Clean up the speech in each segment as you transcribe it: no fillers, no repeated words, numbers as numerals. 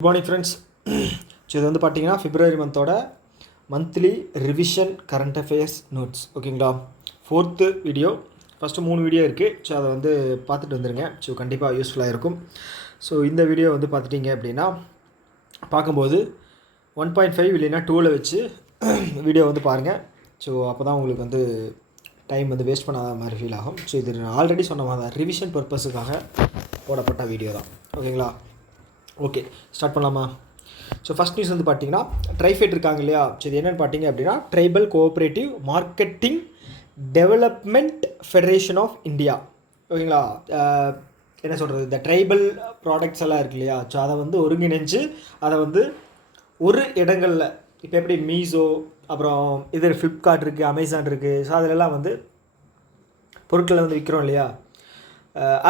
Good morning friends. So இது வந்து பார்த்தீங்கன்னா பிப்ரவரி மந்தோட monthly revision current affairs notes. ஓகேங்களா, 4th வீடியோ. ஃபஸ்ட்டு 3 வீடியோ இருக்குது. ஸோ அதை வந்து பார்த்துட்டு வந்துடுங்க. ஸோ கண்டிப்பாக யூஸ்ஃபுல்லாக இருக்கும். ஸோ இந்த வீடியோ வந்து பார்த்துட்டிங்க அப்படின்னா பார்க்கும்போது 1.5 இல்லைன்னா 2ல் வச்சு வீடியோ வந்து பாருங்கள். ஸோ அப்போ தான் உங்களுக்கு வந்து டைம் வந்து வேஸ்ட் பண்ணாத மாதிரி ஃபீல் ஆகும். ஸோ இது நான் ஆல்ரெடி சொன்ன மாதிரி தான், ரிவிஷன் பர்பஸுக்காக போடப்பட்ட வீடியோ தான். ஓகேங்களா, ஓகே ஸ்டார்ட் பண்ணலாமா? ஸோ ஃபஸ்ட் நியூஸ் வந்து பார்த்தீங்கன்னா ட்ரைஃபெட் இருக்காங்க இல்லையா. ஸோ இது என்னென்னு பார்த்தீங்க அப்படின்னா tribal cooperative marketing development federation of India. ஓகேங்களா, என்ன சொல்கிறது, இந்த ட்ரைபல் ப்ராடக்ட்ஸ் எல்லாம் இருக்கு இல்லையா. ஸோ அதை வந்து ஒருங்கிணைஞ்சு அதை வந்து ஒரு இடங்களில் இப்போ எப்படி மீஷோ, அப்புறம் இது ஃப்ளிப்கார்ட் இருக்குது, அமேசான் இருக்குது. ஸோ அதிலெல்லாம் வந்து பொருட்களை வந்து விற்கிறோம் இல்லையா.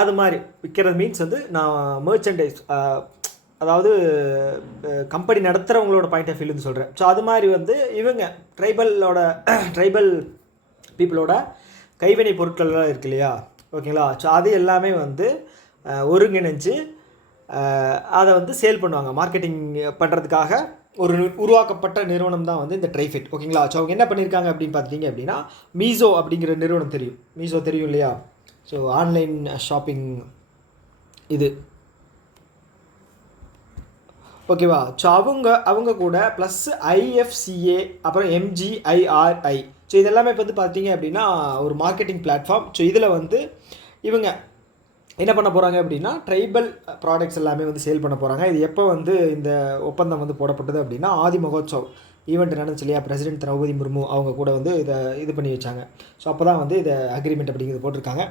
அது மாதிரி விற்கிறது மீன்ஸ் வந்து நான் மர்ச்சன்டைஸ், அதாவது கம்பெனி நடத்துகிறவங்களோட பாயிண்ட் ஆஃப் வியூலேருந்து சொல்கிறேன். ஸோ அது மாதிரி வந்து இவங்க ட்ரைபல் பீப்புளோட கைவினை பொருட்கள்லாம் இருக்கு இல்லையா. ஓகேங்களா, ஸோ அது எல்லாமே வந்து ஒருங்கிணைஞ்சு அதை வந்து சேல் பண்ணுவாங்க. மார்க்கெட்டிங் பண்ணுறதுக்காக ஒரு உருவாக்கப்பட்ட நிறுவனம் தான் வந்து இந்த ட்ரைஃபெட். ஓகேங்களா, ஸோ அவங்க என்ன பண்ணியிருக்காங்க அப்படின்னு பார்த்தீங்க அப்படின்னா மீஷோ அப்படிங்கிற நிறுவனம் தெரியும். மீஷோ தெரியும் இல்லையா. ஸோ ஆன்லைன் ஷாப்பிங் இது. ஓகேவா, ஸோ அவங்க கூட ப்ளஸ் IFCA அப்புறம் MGIRI. ஸோ இதெல்லாமே இப்போ வந்து பார்த்தீங்க அப்படின்னா ஒரு மார்க்கெட்டிங் பிளாட்ஃபார்ம். ஸோ இதில் வந்து இவங்க என்ன பண்ண போகிறாங்க அப்படின்னா ட்ரைபல் ப்ராடக்ட்ஸ் எல்லாமே வந்து சேல் பண்ண போகிறாங்க. இது எப்போ வந்து இந்த ஒப்பந்தம் வந்து போடப்பட்டது அப்படின்னா ஆதி மகோத்சவ் ஈவெண்ட் நடந்துச்சு இல்லையா. பிரசிடென்ட் திரௌபதி முர்மு அவங்க கூட வந்து இது பண்ணி வச்சாங்க. ஸோ அப்போ தான் வந்து இதை அக்ரிமெண்ட் அப்படிங்கிறது போட்டிருக்காங்க.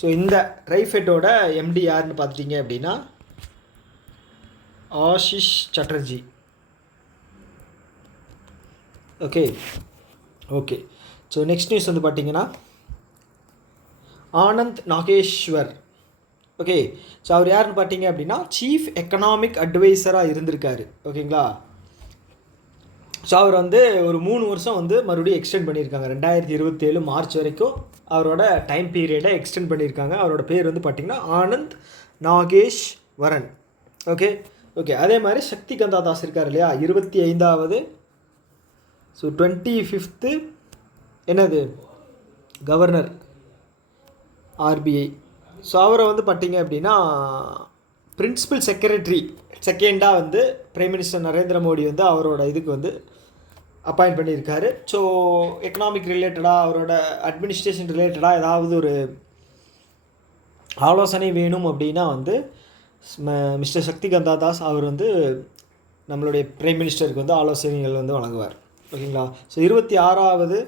ஸோ இந்த ட்ரைஃபெட்டோட MD யாருன்னு பார்த்துட்டிங்க அப்படின்னா Ashish Chatterjee. Okay so next news வந்து பார்த்தீங்கன்னா ஆனந்த் நாகேஸ்வர். ஓகே, ஸோ அவர் யாருன்னு பார்த்தீங்க அப்படின்னா சீஃப் எக்கனாமிக் அட்வைசராக இருந்திருக்காரு. ஓகேங்களா, ஸோ அவர் வந்து ஒரு 3 வருஷம் வந்து மறுபடியும் எக்ஸ்டெண்ட் பண்ணியிருக்காங்க. 2027 மார்ச் வரைக்கும் அவரோட டைம் பீரியடை எக்ஸ்டெண்ட் பண்ணியிருக்காங்க. அவரோட பேர் வந்து பார்த்திங்கன்னா ஆனந்த் நாகேஸ்வரன். ஓகே அதே மாதிரி சக்தி கந்தா தாஸ் இருக்கார் இல்லையா, 25வது. ஸோ 25th என்னது கவர்னர் RBI. ஸோ அவரை வந்து பார்த்தீங்க அப்படின்னா பிரின்சிபல் செக்ரட்டரி செகண்டாக வந்து பிரைம் மினிஸ்டர் நரேந்திர மோடி வந்து அவரோட இதுக்கு வந்து அப்பாயிண்ட் பண்ணியிருக்காரு. ஸோ எக்கனாமிக் ரிலேட்டடாக அவரோட அட்மினிஸ்ட்ரேஷன் ரிலேட்டடாக ஏதாவது ஒரு ஆலோசனை வேணும் அப்படின்னா வந்து மிஸ்டர் சக்தி கந்தா தாஸ் அவர் வந்து நம்மளுடைய பிரைம் மினிஸ்டருக்கு வந்து ஆலோசனைகள் வந்து வழங்குவார். ஓகேங்களா, ஸோ 26வது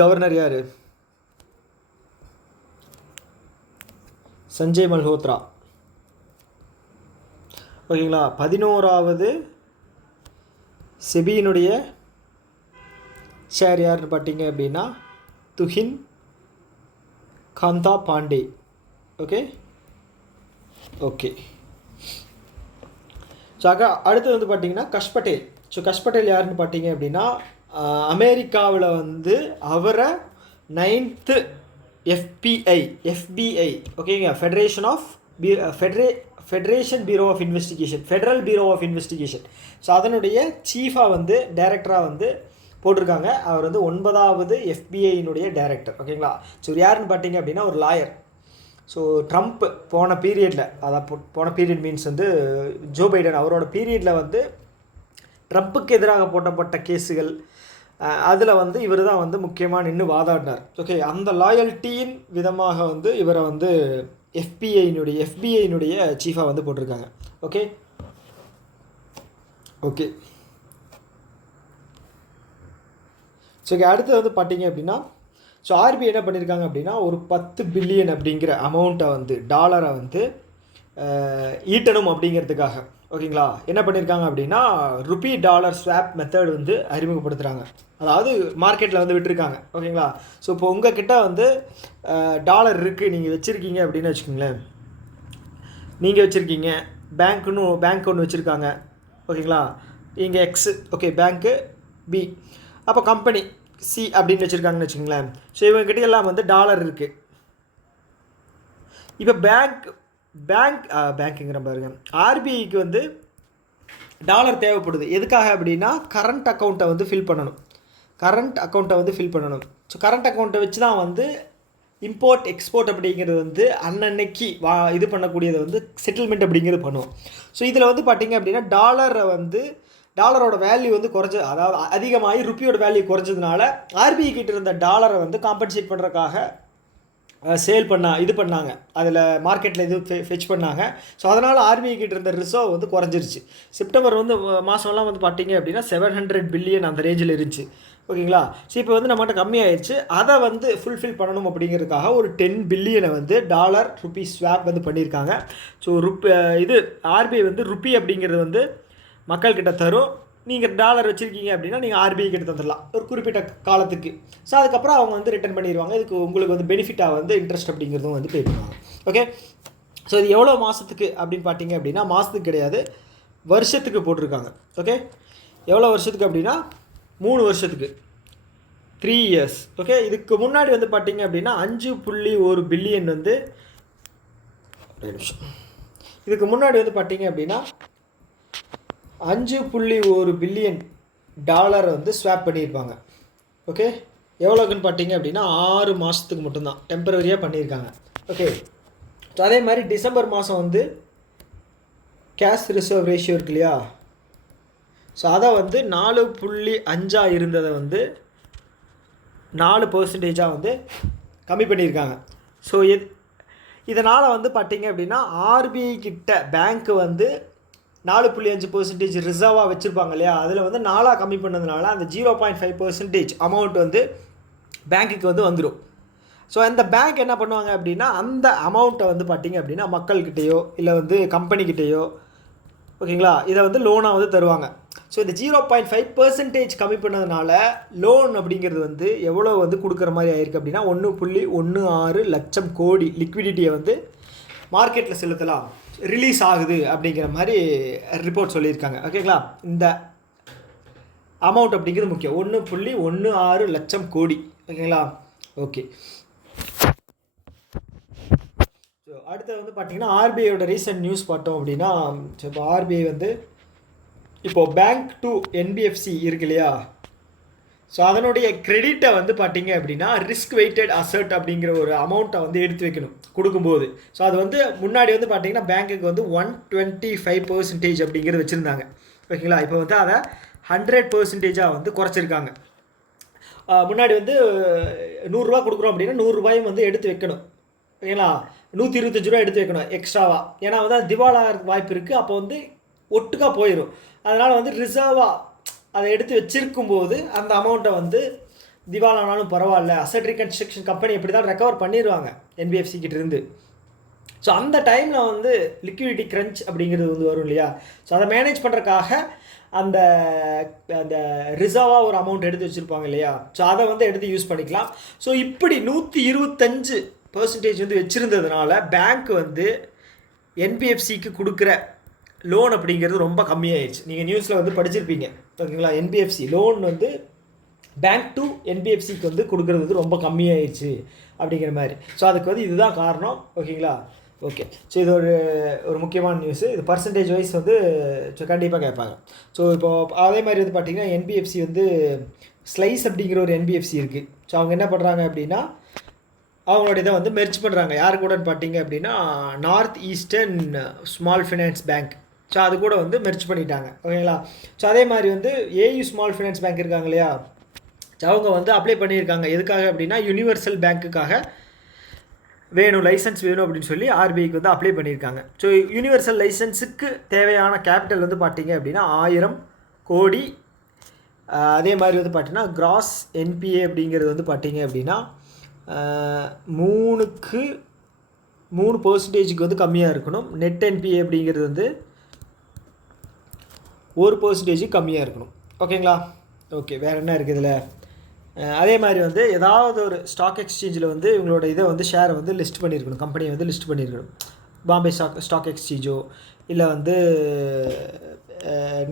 கவர்னர் யார்? சஞ்சய் மல்ஹோத்ரா. ஓகேங்களா, 11வது செபியினுடைய ஷேர் யாருன்னு பார்த்தீங்க அப்படின்னா துஹின் காந்தா பாண்டே. ஓகே ஸோ அடுத்தது வந்து பார்த்தீங்கன்னா கஷ் பட்டேல். ஸோ கஷ் பட்டேல் யாருன்னு பார்த்தீங்க அப்படின்னா அமெரிக்காவில் வந்து அவரை 9th FBI ஓகேங்க federation bureau of investigation, federal bureau of investigation. So அதனுடைய சீஃபாக வந்து டைரக்டராக வந்து போட்டிருக்காங்க. அவர் வந்து 9வது FBIனுடைய டைரக்டர். ஓகேங்களா, ஸோ யாருன்னு பார்த்தீங்க அப்படின்னா ஒரு லாயர். ஸோ ட்ரம்ப் போன பீரியடில், அதாவது போன பீரியட் மீன்ஸ் வந்து ஜோ பைடன் அவரோட பீரியடில் வந்து ட்ரம்ப்புக்கு எதிராக போட்டப்பட்ட கேஸுகள் அதில் வந்து இவர் தான் வந்து முக்கியமாக நின்று வாதாடினார். ஓகே, அந்த லாயல்ட்டியின் விதமாக வந்து இவரை வந்து FBIனுடைய சீஃபாக வந்து போட்டிருக்காங்க. ஓகே ஸோ அடுத்தது வந்து பார்த்தீங்க அப்படின்னா ஸோ RBI என்ன பண்ணியிருக்காங்க அப்படின்னா ஒரு 10 பில்லியன் அப்படிங்கிற அமௌண்ட்டை வந்து டாலரை வந்து ஈட்டணும் அப்படிங்கிறதுக்காக. ஓகேங்களா, என்ன பண்ணியிருக்காங்க அப்படின்னா ருபி டாலர் ஸ்வாப் மெத்தட் வந்து அறிமுகப்படுத்துகிறாங்க. அதாவது மார்க்கெட்டில் வந்து விட்டுருக்காங்க. ஓகேங்களா, ஸோ இப்போ உங்கள் கிட்ட வந்து டாலர் இருக்குது, நீங்கள் வச்சுருக்கீங்க அப்படின்னு வச்சுக்கோங்களேன். நீங்கள் வச்சுருக்கீங்க, பேங்க் ஒன்று வச்சுருக்காங்க. ஓகேங்களா, இங்கே X, ஓகே பேங்க்கு B, அப்போ கம்பெனி C அப்படின்னு வச்சுருக்காங்கன்னு வச்சுக்கோங்களேன். ஸோ இவங்ககிட்ட எல்லாம் வந்து டாலர் இருக்குது. இப்போ பேங்க் பேங்க்குங்கிற பாருங்க, ஆர்பிஐக்கு வந்து டாலர் தேவைப்படுது. எதுக்காக அப்படின்னா கரண்ட் அக்கௌண்ட்டை வந்து ஃபில் பண்ணணும். ஸோ கரண்ட் அக்கௌண்ட்டை வச்சு தான் வந்து இம்போர்ட் எக்ஸ்போர்ட் அப்படிங்கிறது வந்து அன்னன்னைக்கு இது பண்ணக்கூடியது வந்து செட்டில்மெண்ட் அப்படிங்கிறது பண்ணுவோம். ஸோ இதில் வந்து பார்த்திங்க அப்படின்னா டாலரோட வேல்யூ வந்து அதாவது அதிகமாகி ருப்பியோட வேல்யூ குறைஞ்சதுனால ஆர்பிஐ கிட்ட இருந்த டாலரை வந்து காம்பன்சேட் பண்ணுறதுக்காக பண்ணாங்க. அதில் மார்க்கெட்டில் ஃபெச் பண்ணாங்க. ஸோ அதனால் ஆர்பிஐ கிட்ட இருந்த ரிசர்வ் வந்து குறைஞ்சிருச்சு. செப்டம்பர் வந்து மாதம்லாம் வந்து பார்த்திங்க அப்படின்னா 700 பில்லியன் அந்த ரேஞ்சில் இருந்துச்சு. ஓகேங்களா? ஸோ இப்போ வந்து நம்மகிட்ட கம்மியாயிடுச்சு. அதை வந்து ஃபுல்ஃபில் பண்ணணும் அப்படிங்கிறதுக்காக ஒரு 10 பில்லியனை வந்து டாலர் ருப்பி ஸ்வாப் வந்து பண்ணியிருக்காங்க. ஸோ ஆர்பிஐ வந்து ருப்பி அப்படிங்கிறது வந்து மக்கள்கிட்ட தரும். நீங்கள் டாலர் வச்சுருக்கீங்க அப்படின்னா நீங்கள் ஆர்பிஐ கிட்ட தந்துடலாம் ஒரு குறிப்பிட்ட காலத்துக்கு. ஸோ அதுக்கப்புறம் அவங்க வந்து ரிட்டர்ன் பண்ணிடுவாங்க. இதுக்கு உங்களுக்கு வந்து பெனிஃபிட்டாக வந்து இன்ட்ரெஸ்ட் அப்படிங்கிறதும் வந்து பே பண்ணுவாங்க. ஓகே, ஸோ இது எவ்வளோ மாதத்துக்கு அப்படின்னு பார்த்தீங்க அப்படின்னா மாதத்துக்கு கிடையாது, வருஷத்துக்கு போட்டிருக்காங்க. ஓகே, எவ்வளோ வருஷத்துக்கு அப்படின்னா 3 வருஷத்துக்கு, 3 இயர்ஸ். ஓகே, இதுக்கு முன்னாடி வந்து பார்த்தீங்க அப்படின்னா 5.1 பில்லியன் வந்து இதுக்கு முன்னாடி வந்து பார்த்தீங்க அப்படின்னா 5.1 பில்லியன் டாலரை வந்து ஸ்வாப் பண்ணியிருப்பாங்க. ஓகே, எவ்வளோக்குன்னு பார்த்தீங்க அப்படின்னா 6 மாதத்துக்கு மட்டும்தான் டெம்பரரியாக பண்ணியிருக்காங்க. ஓகே, ஸோ அதே மாதிரி டிசம்பர் மாதம் வந்து கேஷ் ரிசர்வ் ரேஷியோ இருக்கு இல்லையா, ஸோ அதை வந்து 4.5 இருந்ததை வந்து 4% வந்து கம்மி பண்ணியிருக்காங்க. ஸோ இதனால் வந்து பார்த்தீங்க அப்படின்னா ஆர்பிஐ கிட்ட பேங்க்கு வந்து 4.5% ரிசர்வாக வச்சுருப்பாங்க இல்லையா, அதில் வந்து 4 கம்மி பண்ணதுனால அந்த 0.5% அமௌண்ட் வந்து பேங்க்குக்கு வந்து வந்துடும். ஸோ அந்த பேங்க் என்ன பண்ணுவாங்க அப்படின்னா அந்த அமௌண்ட்டை வந்து பார்த்திங்க அப்படின்னா மக்கள்கிட்டையோ இல்லை வந்து கம்பெனிக்கிட்டேயோ, ஓகேங்களா, இதை வந்து லோனாக வந்து தருவாங்க. ஸோ இந்த 0.5% கம்மி பண்ணதுனால லோன் அப்படிங்கிறது வந்து எவ்வளோ வந்து கொடுக்குற மாதிரி ஆயிருக்கு அப்படின்னா 1.16 லட்சம் கோடி லிக்விடிட்டியை வந்து மார்க்கெட்டில் செலுத்தலாம், ரிலீஸ் ஆகுது அப்படிங்கிற மாதிரி ரிப்போர்ட் சொல்லியிருக்காங்க. ஓகேங்களா, இந்த அமௌண்ட் அப்படிங்கிறது முக்கியம், 1.16 லட்சம் கோடி. ஓகேங்களா, ஓகே. ஸோ அடுத்து வந்து பார்த்திங்கன்னா ஆர்பிஐயோட ரீசெண்ட் நியூஸ் பார்த்தோம் அப்படின்னா, இப்போ ஆர்பிஐ வந்து இப்போது பேங்க் டு என்பிஎஃப்சி இருக்கு இல்லையா, ஸோ அதனுடைய கிரெடிட்டை வந்து பார்த்திங்க அப்படின்னா ரிஸ்க் வெயிட்டட் அசட் அப்படிங்கிற ஒரு அமௌண்ட்டை வந்து எடுத்து வைக்கணும் கொடுக்கும்போது. ஸோ அது வந்து முன்னாடி வந்து பார்த்திங்கன்னா பேங்க்குக்கு வந்து 125% அப்படிங்கிறது வச்சுருந்தாங்க. ஓகேங்களா, இப்போ வந்து அதை 100% வந்து குறைச்சிருக்காங்க. முன்னாடி வந்து 100 ரூபா கொடுக்குறோம் அப்படின்னா 100 ரூபாயும் வந்து எடுத்து வைக்கணும். ஓகேங்களா, 125 ரூபா எடுத்து வைக்கணும் எக்ஸ்ட்ராவாக. ஏன்னா வந்து அது திவாலாகிறதுக்கு வாய்ப்பு இருக்குது, அப்போ வந்து ஒட்டுக்காக போயிடும். அதனால் வந்து ரிசர்வாக அதை எடுத்து வச்சிருக்கும்போது அந்த அமௌண்ட்டை வந்து திவாலானாலும் பரவாயில்ல, அசட் ரீகன்ஸ்ட்ரக்ஷன் கம்பெனி எப்படி தான் ரெக்கவர் பண்ணிடுவாங்க என்பிஎஃப்சி கிட்டேருந்து. ஸோ அந்த டைமில் வந்து லிக்விடிட்டி க்ரன்ச் அப்படிங்கிறது வந்து வரும் இல்லையா, ஸோ அதை மேனேஜ் பண்ணுறதுக்காக அந்த அந்த ரிசர்வாக ஒரு அமௌண்ட் எடுத்து வச்சுருப்பாங்க இல்லையா, ஸோ அதை வந்து எடுத்து யூஸ் பண்ணிக்கலாம். ஸோ இப்படி 125% வந்து வச்சுருந்ததுனால பேங்க் வந்து என்பிஎஃப்சிக்கு கொடுக்குற லோன் அப்படிங்கிறது ரொம்ப கம்மியாயிடுச்சு. நீங்கள் நியூஸில் வந்து படிச்சிருப்பீங்க. ஓகேங்களா, என்பிஎஃப்சி லோன் வந்து பேங்க் டு என்பிஎஃப்சிக்கு வந்து கொடுக்குறது வந்து ரொம்ப கம்மியாயிடுச்சு அப்படிங்கிற மாதிரி. ஸோ அதுக்கு வந்து இதுதான் காரணம். ஓகேங்களா, ஓகே. ஸோ இது ஒரு முக்கியமான நியூஸு. இது பர்சன்டேஜ் வைஸ் வந்து கண்டிப்பாக கேட்பாங்க. ஸோ இப்போது அதே மாதிரி வந்து பார்த்திங்கன்னா என்பிஎஃப்சி வந்து ஸ்லைஸ் அப்படிங்கிற ஒரு என்பிஎஃப்சி இருக்குது. ஸோ அவங்க என்ன பண்ணுறாங்க அப்படின்னா அவங்களோட இதை வந்து மெர்ஜ் பண்ணுறாங்க. யாரு கூடன்னு பார்த்தீங்க அப்படின்னா north eastern small finance bank. So அது கூட வந்து மெர்ஜ் பண்ணிட்டாங்க. ஓகேங்களா, ஸோ அதே மாதிரி வந்து ஏயு ஸ்மால் ஃபினான்ஸ் பேங்க் இருக்காங்க இல்லையா, ஸோ அவங்க வந்து அப்ளை பண்ணியிருக்காங்க. எதுக்காக அப்படின்னா யுனிவர்சல் பேங்க்குக்காக லைசன்ஸ் வேணும் அப்படின்னு சொல்லி ஆர்பிஐக்கு வந்து அப்ளை பண்ணியிருக்காங்க. ஸோ யூனிவர்சல் லைசன்ஸுக்கு தேவையான கேபிட்டல் வந்து பார்த்தீங்க அப்படின்னா 1000 கோடி. அதே மாதிரி வந்து பார்த்தீங்கன்னா கிராஸ் என்பிஏ அப்படிங்கிறது வந்து பார்த்தீங்க அப்படின்னா 3% வந்து கம்மியாக இருக்கணும். நெட் என்பிஏ அப்படிங்கிறது வந்து 1% கம்மியாக இருக்கணும். ஓகேங்களா, ஓகே. வேறு என்ன இருக்குது இதில்? அதே மாதிரி வந்து ஏதாவது ஒரு ஸ்டாக் எக்ஸ்சேஞ்சில் வந்து இவங்களோட இதை வந்து ஷேரை வந்து லிஸ்ட் பண்ணியிருக்கணும், கம்பெனியை வந்து லிஸ்ட் பண்ணியிருக்கணும். பாம்பே ஸ்டாக் எக்ஸ்சேஞ்சோ இல்லை வந்து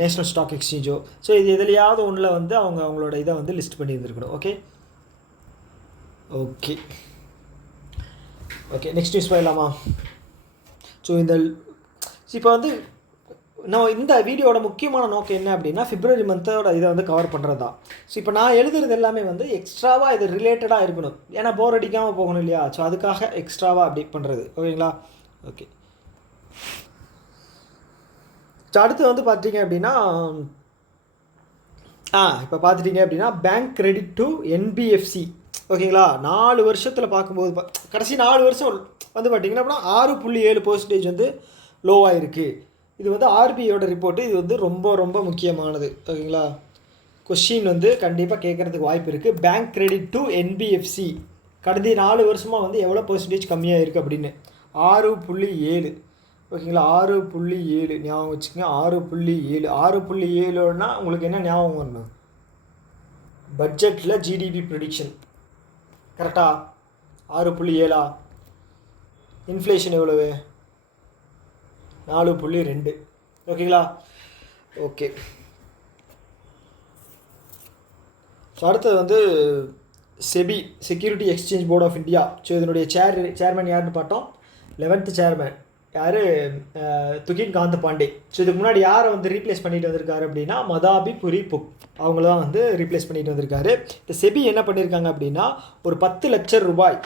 நேஷ்னல் ஸ்டாக் எக்ஸ்சேஞ்சோ. ஸோ இது எதுலையாவது ஒன்றில் வந்து அவங்களோட இதை வந்து லிஸ்ட் பண்ணியிருந்துருக்கணும். Okay okay okay next news போயிடலாமா? ஸோ இப்போ வந்து நம்ம இந்த வீடியோட முக்கியமான நோக்கம் என்ன அப்படின்னா பிப்ரவரி மந்தோட இதை வந்து கவர் பண்ணுறது தான். ஸோ இப்போ நான் எழுதுறது எல்லாமே வந்து எக்ஸ்ட்ராவாக இது ரிலேட்டடாக இருக்கணும், ஏன்னா போர் அடிக்காமல் போகணும் இல்லையா. ஸோ அதுக்காக எக்ஸ்ட்ராவாக அப்படி பண்ணுறது. ஓகேங்களா? ஓகே. ஸோ அடுத்து வந்து பார்த்தீங்க அப்படின்னா இப்போ பார்த்துட்டிங்க அப்படின்னா பேங்க் கிரெடிட் டு என்பிஎஃப்சி. ஓகேங்களா? 4 வருஷத்தில் பார்க்கும்போது கடைசி 4 வருஷம் வந்து பார்த்திங்கன்னா அப்படின்னா 6.7% வந்து லோவாக இருக்குது. இது வந்து ஆர்பிஐயோட ரிப்போர்ட்டு. இது வந்து ரொம்ப ரொம்ப முக்கியமானது. ஓகேங்களா? கொஸ்டின் வந்து கண்டிப்பாக கேட்குறதுக்கு வாய்ப்பு இருக்குது. பேங்க் கிரெடிட் டு என்பிஎஃப்சி கடந்த 4 வருஷமாக வந்து எவ்வளோ % கம்மியாக இருக்குது அப்படின்னு 6.7. ஓகேங்களா? 6.7 ஞாபகம் வச்சுக்கோங்க. 6.7 6.7னா உங்களுக்கு என்ன ஞாபகம் வரணும்? பட்ஜெட்டில் ஜிடிபி ப்ரெடிக்ஷன் கரெக்டாக 6.7. இன்ஃப்ளேஷன் எவ்வளவு? 4.2. ஓகேங்களா? ஓகே. ஸோ அடுத்தது வந்து SEBI, security exchange board of India. So இதனுடைய சேர்மன் யாருன்னு பார்த்தோம்? 11th சேர்மன் யார்? துகின் காந்த பாண்டே. ஸோ இதுக்கு முன்னாடி யாரை வந்து ரீப்ளேஸ் பண்ணிட்டு வந்திருக்காரு அப்படின்னா மதாபி புரி புக் அவங்கள தான் வந்து ரீப்ளேஸ் பண்ணிட்டு வந்திருக்காரு. இந்த செபி என்ன பண்ணியிருக்காங்க அப்படின்னா ஒரு 10 லட்சம் ரூபாய்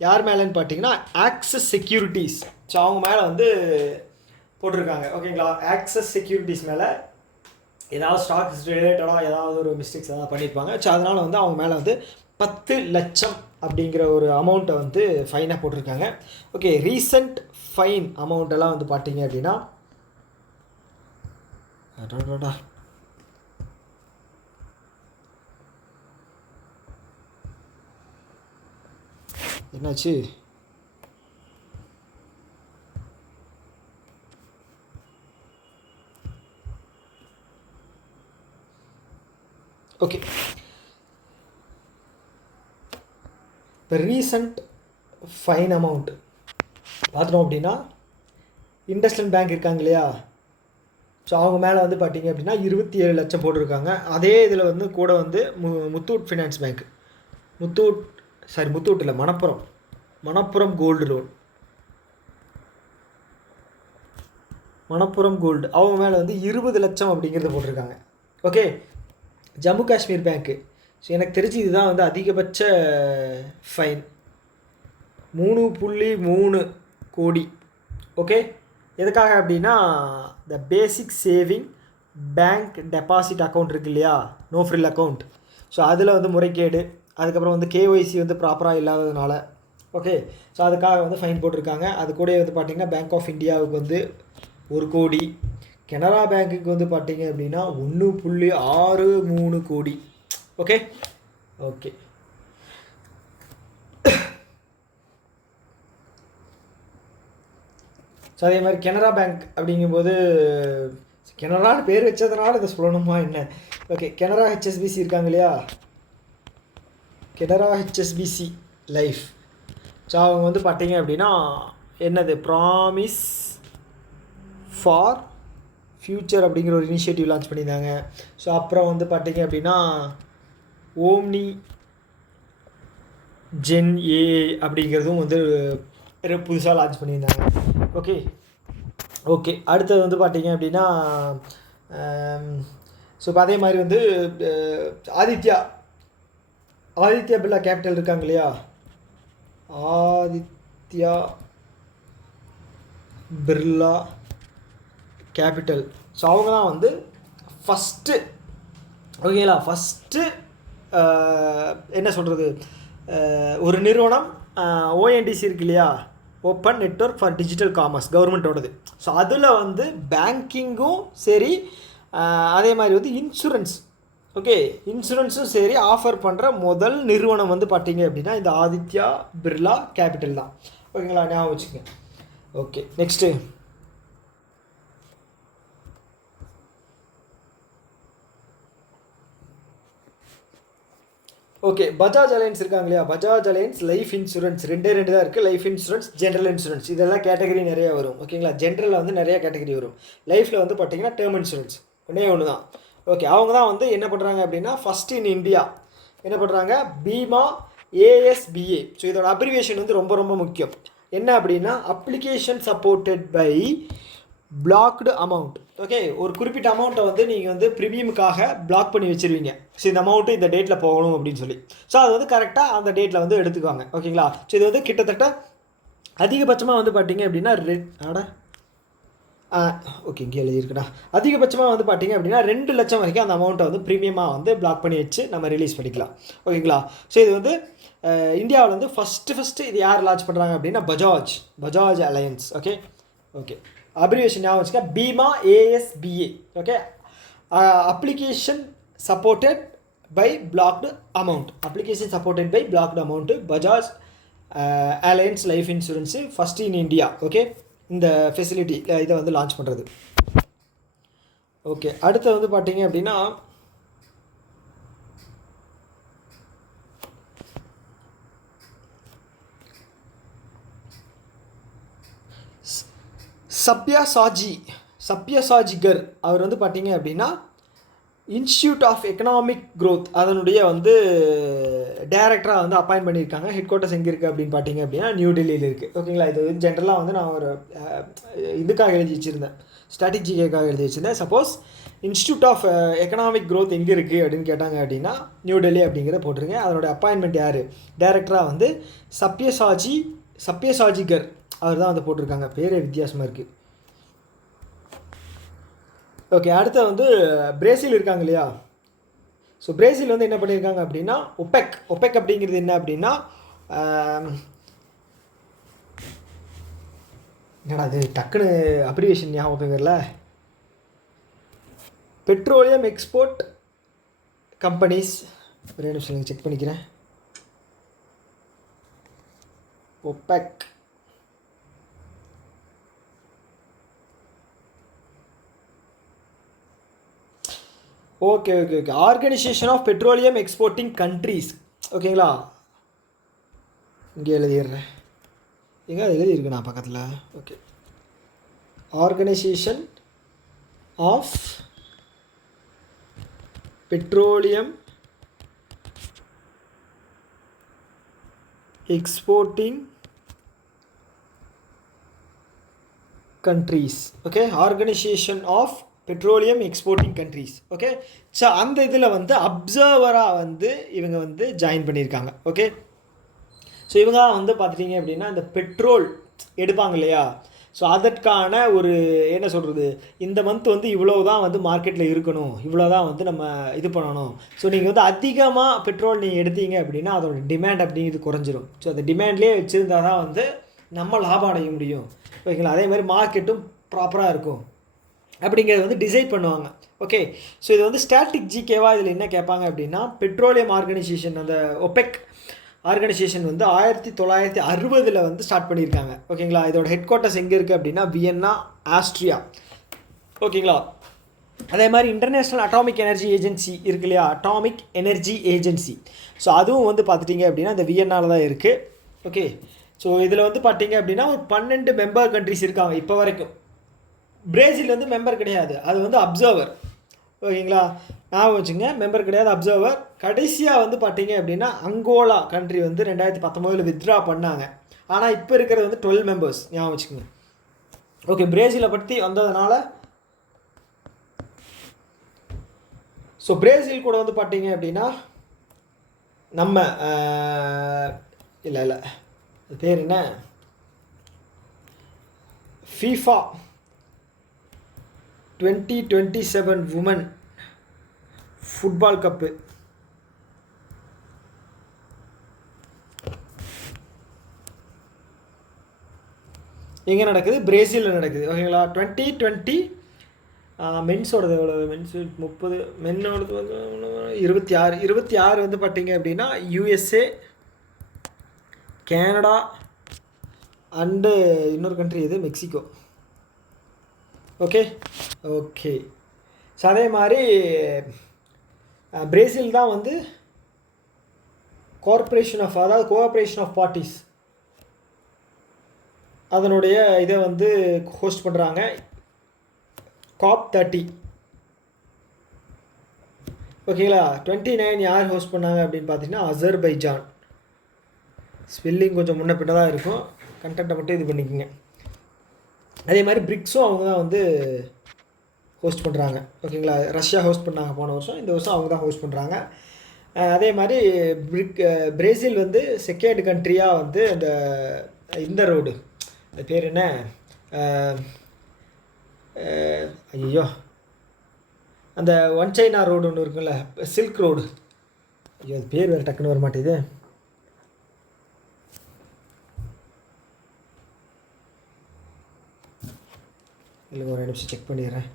யார் மேலேன்னு பார்த்தீங்கன்னா ஆக்சஸ் செக்யூரிட்டிஸ். ஸோ அவங்க மேலே வந்து போட்டிருக்காங்க. ஓகேங்களா? ஆக்சஸ் செக்யூரிட்டிஸ் மேலே ஏதாவது ஸ்டாக்ஸ் ரிலேட்டடாக ஏதாவது ஒரு மிஸ்டேக்ஸ் ஏதாவது பண்ணியிருப்பாங்க. ஸோ அதனால் வந்து அவங்க மேலே வந்து 10 லட்சம் அப்படிங்கிற ஒரு அமௌண்ட்டை வந்து ஃபைனாக போட்டிருக்காங்க. ஓகே. ரீசன்ட் ஃபைன் அமௌண்ட்டெல்லாம் வந்து பார்த்தீங்க அப்படின்னா என்னாச்சு? ஓகே. இப்போ ரீசன்ட் ஃபைன் அமௌண்ட் பார்த்துட்டோம் அப்படின்னா இண்டஸ்இண்ட் பேங்க் இருக்காங்க இல்லையா. ஸோ அவங்க மேலே வந்து பார்த்தீங்க அப்படின்னா 27 லட்சம் போட்டிருக்காங்க. அதே இதில் வந்து கூட வந்து முத்தூட் ஃபினான்ஸ் பேங்க், முத்தூட் இல்லை, Manappuram gold loan, Manappuram gold அவங்க மேலே வந்து 20 லட்சம் அப்படிங்கிறத போட்டிருக்காங்க. Okay. Jammu Kashmir bank. So எனக்கு தெரிஞ்சு இதுதான் வந்து அதிகபட்ச ஃபைன் 3.3 கோடி. ஓகே. எதுக்காக அப்படின்னா த பேசிக் சேவிங் பேங்க் டெபாசிட் அக்கௌண்ட் இருக்குது இல்லையா, நோ ஃப்ரில் அக்கௌண்ட். ஸோ அதில் வந்து முறைகேடு, அதுக்கப்புறம் வந்து கேஒய்சி வந்து ப்ராப்பராக இல்லாததுனால. ஓகே. ஸோ அதுக்காக வந்து ஃபைன் போட்டிருக்காங்க. அது கூட வந்து பார்த்திங்கன்னா பேங்க் ஆஃப் இந்தியாவுக்கு வந்து 1 கோடி, கனரா பேங்க்குக்கு வந்து பார்த்தீங்க அப்படின்னா 1.63 கோடி. ஓகே. ஓகே. ஸோ அதே மாதிரி கனரா பேங்க் அப்படிங்கும்போது கனரான்னு பேர் வச்சதுனால இதை சொல்லணுமா என்ன? ஓகே. கனரா ஹெச்எஸ்பிசி இருக்காங்க இல்லையா, கனரா ஹெச்எஸ்பிசி லைஃப். ஸோ அவங்க வந்து பார்த்தீங்க அப்படின்னா என்னது ப்ராமிஸ் ஃபார் ஃப்யூச்சர் அப்படிங்கிற ஒரு இனிஷியேட்டிவ் லான்ச் பண்ணியிருந்தாங்க. ஸோ அப்புறம் வந்து பார்த்தீங்க அப்படின்னா ஓம்னி ஜென் ஏ அப்படிங்கிறதும் வந்து புதுசாக லான்ச் பண்ணியிருந்தாங்க. ஓகே. ஓகே. அடுத்தது வந்து பார்த்தீங்க அப்படின்னா ஸோ இப்போ அதே மாதிரி வந்து ஆதித்யா பிர்லா கேபிட்டல் இருக்காங்க இல்லையா, ஆதித்யா பிர்லா கேபிட்டல். ஸோ அவங்க தான் வந்து ஃபஸ்ட்டு. ஓகேங்களா? ஃபஸ்ட்டு என்ன சொல்கிறது, ஒரு நிறுவனம் ஓஎன்டிசி இருக்கு இல்லையா, open network for digital commerce, கவர்மெண்ட்டோடது. ஸோ அதில் வந்து பேங்கிங்கும் சரி, அதே மாதிரி வந்து இன்சூரன்ஸ், ஓகே, இன்சூரன்ஸும் சரி ஆஃபர் பண்ணுற முதல் நிறுவனம் வந்து பார்த்தீங்க அப்படின்னா இந்த ஆதித்யா பிர்லா கேபிட்டல் தான். ஓகேங்களா? ஞாபகம் வச்சுக்கோங்க. Okay. Next okay. Bajaj alliance இருக்காங்க இல்லையா, பஜாஜ் அலையன்ஸ் லைஃப் இன்சூரன்ஸ் 2 தான் இருக்குது. லைஃப் இன்சூரன்ஸ், ஜென்ரல் இன்சூரன்ஸ், இதெல்லாம் கேட்டகரி நிறையா வரும். ஓகேங்களா? ஜென்ரலில் வந்து நிறையா கேட்டகரி வரும். லைஃப்பில் வந்து பார்த்தீங்கன்னா டேர்ம் இன்சூரன்ஸ் ஒன்று தான். ஓகே. அவங்க தான் வந்து என்ன பண்ணுறாங்க அப்படின்னா ஃபஸ்ட் இன் இந்தியா என்ன பண்ணுறாங்க, பீமா ஏஎஸ்பிஏ. ஸோ இதோட அப்ரிவியேஷன் வந்து ரொம்ப ரொம்ப முக்கியம். என்ன அப்படின்னா application supported by blocked amount. Okay, ஒரு குறிப்பிட்ட அமௌண்ட்டை வந்து நீங்கள் வந்து ப்ரீமியமுக்காக பிளாக் பண்ணி வச்சுருவீங்க. ஸோ இந்த அமௌண்ட்டு இந்த டேட்டில் போகணும் அப்படின்னு சொல்லி. ஸோ அது வந்து கரெக்டாக அந்த டேட்டில் வந்து எடுத்துக்குவாங்க. ஓகேங்களா. ஸோ இது வந்து கிட்டத்தட்ட அதிகபட்சமாக வந்து பார்த்தீங்க அப்படின்னா ஓகே இங்கே எழுதியிருக்குடா. அதிகபட்சமாக வந்து பார்த்தீங்க அப்படின்னா 2 லட்சம் வரைக்கும் அந்த அமௌண்ட்டை வந்து ப்ரீமியமாக வந்து பிளாக் பண்ணி வச்சு நம்ம ரிலீஸ் பண்ணிக்கலாம். ஓகேங்களா. ஸோ இது வந்து இந்தியாவில் வந்து ஃபஸ்ட்டு இது யார் லான்ச் பண்ணுறாங்க அப்படின்னா பஜாஜ் அலையன்ஸ். ஓகே அப்ரிவேஷன் ஞாபகம் வச்சுக்க, Bima ASBA. Okay, application supported by blocked amount Bajaj Allianz life insurance first in India. Okay, இந்த ஃபெசிலிட்டி இதை வந்து லான்ச் பண்ணுறது. ஓகே, அடுத்து வந்து பார்த்தீங்க அப்படின்னா சப்யசாஜிகர் அவர் வந்து பார்த்தீங்க அப்படின்னா இன்ஸ்டியூட் ஆஃப் எக்கனாமிக் க்ரோத் அதனுடைய வந்து டைரக்டராக வந்து அப்பாயின்ட் பண்ணியிருக்காங்க. ஹெட் குவார்ட்டர்ஸ் எங்கே இருக்குது அப்படின்னு பார்த்தீங்க அப்படின்னா நியூ டெல்லியில் இருக்குது. ஓகேங்களா. இது வந்து ஜென்ரலாக வந்து நான் ஒரு இதுக்காக எழுதி வச்சுருந்தேன், ஸ்ட்ராட்டஜிக்காக எழுதி வச்சுருந்தேன். Suppose institute of economic growth எங்கே இருக்குது அப்படின்னு கேட்டாங்க அப்படின்னா நியூ டெல்லி அப்படிங்கிறத போட்டிருங்க. அதோட அப்பாயின்மெண்ட் யார், டைரக்டராக வந்து சப்யசாஜிகர் அவர் தான் வந்து போட்டிருக்காங்க. பேரே வித்தியாசமாக இருக்குது. ஓகே, அடுத்து வந்து பிரேசில் இருக்காங்க இல்லையா. ஸோ பிரேசில் வந்து என்ன பண்ணியிருக்காங்க அப்படின்னா ஒப்பெக் அப்படிங்கிறது என்ன அப்படின்னா என்னடா அது டக்குன்னு அப்ரிவேஷன் ஞாபகம் வரல. Petroleum export companies. ஒரே நிமிஷம் செக் பண்ணிக்கிறேன். OPEC okay organisation of petroleum exporting countries. ஓகேங்களா, இங்கே எழுதிடுறேன், எங்கே அது எழுதியிருக்கு நான் பக்கத்தில். Okay, organisation of petroleum exporting countries. Okay, organisation of petroleum exporting countries. Okay, so அந்த இதில் வந்து அப்சர்வராக வந்து இவங்க வந்து ஜாயின் பண்ணியிருக்காங்க. ஓகே, ஸோ இவங்க வந்து பார்த்துட்டிங்க அப்படின்னா இந்த பெட்ரோல் எடுப்பாங்க இல்லையா. ஸோ அதற்கான ஒரு என்ன சொல்கிறது, இந்த மந்த் வந்து இவ்வளோ தான் வந்து மார்க்கெட்டில் இருக்கணும், இவ்வளோ தான் வந்து நம்ம இது பண்ணணும். ஸோ நீங்கள் வந்து அதிகமாக பெட்ரோல் நீங்கள் எடுத்தீங்க அப்படின்னா அதோட டிமாண்ட் அப்படிங்கிறது குறைஞ்சிரும். ஸோ அந்த டிமாண்ட்லேயே வச்சுருந்தால் தான் வந்து நம்ம லாபம் அடைய முடியும். ஓகேங்களா. அதே மாதிரி மார்க்கெட்டும் ப்ராப்பராக இருக்கும் அப்படிங்கிறது வந்து டிசைட் பண்ணுவாங்க. ஓகே, ஸோ இது வந்து ஸ்டாட்டிக் ஜிகேவா. இதில் என்ன கேட்பாங்க அப்படின்னா பெட்ரோலியம் ஆர்கனைசேஷன் அந்த ஒப்பெக் ஆர்கனைசேஷன் வந்து 1960 வந்து ஸ்டார்ட் பண்ணியிருக்காங்க. ஓகேங்களா. இதோட ஹெட் குவார்ட்டர்ஸ் எங்கே இருக்குது அப்படின்னா வியன்னா, ஆஸ்ட்ரியா. ஓகேங்களா. அதே மாதிரி இன்டர்நேஷ்னல் அட்டாமிக் எனர்ஜி ஏஜென்சி இருக்கு இல்லையா, அட்டாமிக் எனர்ஜி ஏஜென்சி. ஸோ அதுவும் வந்து பார்த்துட்டிங்க அப்படின்னா இந்த வியன்னாவில் தான் இருக்குது. ஓகே, ஸோ இதில் வந்து பார்த்தீங்க அப்படின்னா ஒரு 12 மெம்பர் கண்ட்ரிஸ் இருக்காங்க இப்போ வரைக்கும். பிரேசில் வந்து மெம்பர் கிடையாது, அது வந்து அப்சர்வர். ஓகேங்களா, நான் வச்சுங்க மெம்பர் கிடையாது, அப்சர்வர். கடைசியாக வந்து பார்த்தீங்க அப்படின்னா அங்கோலா கண்ட்ரி வந்து 2019 வித்ட்ரா பண்ணாங்க. ஆனால் இப்போ இருக்கிறது வந்து 12 மெம்பர்ஸ் ஞாபகம் வச்சுக்கோங்க. ஓகே, பிரேசிலை பற்றி வந்ததுனால ஸோ பிரேசில் கூட வந்து பார்த்தீங்க அப்படின்னா நம்ம இல்லை அது பேர் என்ன, FIFA 2027 உமன் ஃபுட்பால் கப்பு எங்கே நடக்குது, பிரேசிலில் நடக்குது. ஓகேங்களா. 2020 மென்ஸோடது எவ்வளோ, மென்ஸ் 30, மென்னோடது வந்து 26 வந்து பார்த்தீங்க அப்படின்னா USA, கனடா அண்டு இன்னொரு கண்ட்ரி இது மெக்சிகோ. ஓகே, ஸோ அதே மாதிரி பிரேசில் தான் வந்து கோஆப்ரேஷன் ஆஃப் பார்ட்டிஸ் அதனுடைய இதை வந்து ஹோஸ்ட் பண்ணுறாங்க. COP30. ஓகேங்களா. 29 யார் ஹோஸ்ட் பண்ணாங்க அப்படின்னு பார்த்தீங்கன்னா அசர்பைஜான். ஸ்பெல்லிங் கொஞ்சம் முன்ன பின்ன தான் இருக்கும், கண்டென்ட்டை மட்டும் இது பண்ணிக்கோங்க. அதே மாதிரி பிரிக்ஸும் அவங்க தான் வந்து ஹோஸ்ட் பண்ணுறாங்க. ஓகேங்களா, ரஷ்யா ஹோஸ்ட் பண்ணாங்க போன வருஷம், இந்த வருஷம் அவங்க தான் ஹோஸ்ட் பண்ணுறாங்க. அதே மாதிரி பிரேசில் வந்து செகண்ட் கண்ட்ரியாக வந்து இந்த ரோடு அது பேர் என்ன, ஐயோ அந்த ஒன் சைனா ரோடு ஒன்று இருக்குல்ல, சில்க் ரோடு, ஐயோ அது பேர் வேறு டக்குன்னு வர மாட்டேது. இல்லை ஒரு நிமிஷம் செக் பண்ணிடுறேன்.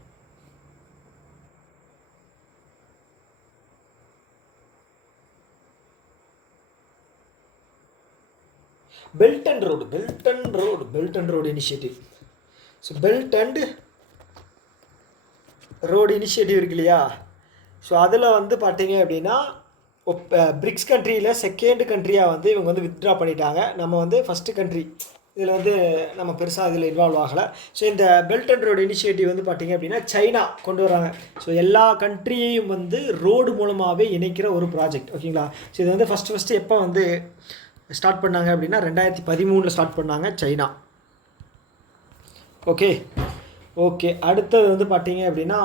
Belt and road initiative. So belt and road initiative இருக்கு இல்லையா, ஸோ அதில் வந்து பார்த்தீங்க அப்படின்னா பிரிக்ஸ் கண்ட்ரியில் செகண்ட் கண்ட்ரியாக வந்து இவங்க வந்து வித்ட்ரா பண்ணிட்டாங்க. நம்ம வந்து ஃபஸ்ட்டு கண்ட்ரி, இதில் வந்து நம்ம பெருசாக இதில் இன்வால்வ் ஆகலை. ஸோ இந்த பெல்ட் அண்ட் ரோடு இனிஷியேட்டிவ் வந்து பார்த்திங்க அப்படின்னா சைனா கொண்டு வராங்க. ஸோ எல்லா கண்ட்ரியையும் வந்து ரோடு மூலமாகவே இணைக்கிற ஒரு ப்ராஜெக்ட். ஓகேங்களா, ஸோ இது வந்து ஃபஸ்ட்டு எப்போ வந்து ஸ்டார்ட் பண்ணாங்க அப்படின்னா 2013 ஸ்டார்ட் பண்ணாங்க சைனா. ஓகே அடுத்தது வந்து பார்த்தீங்க அப்படின்னா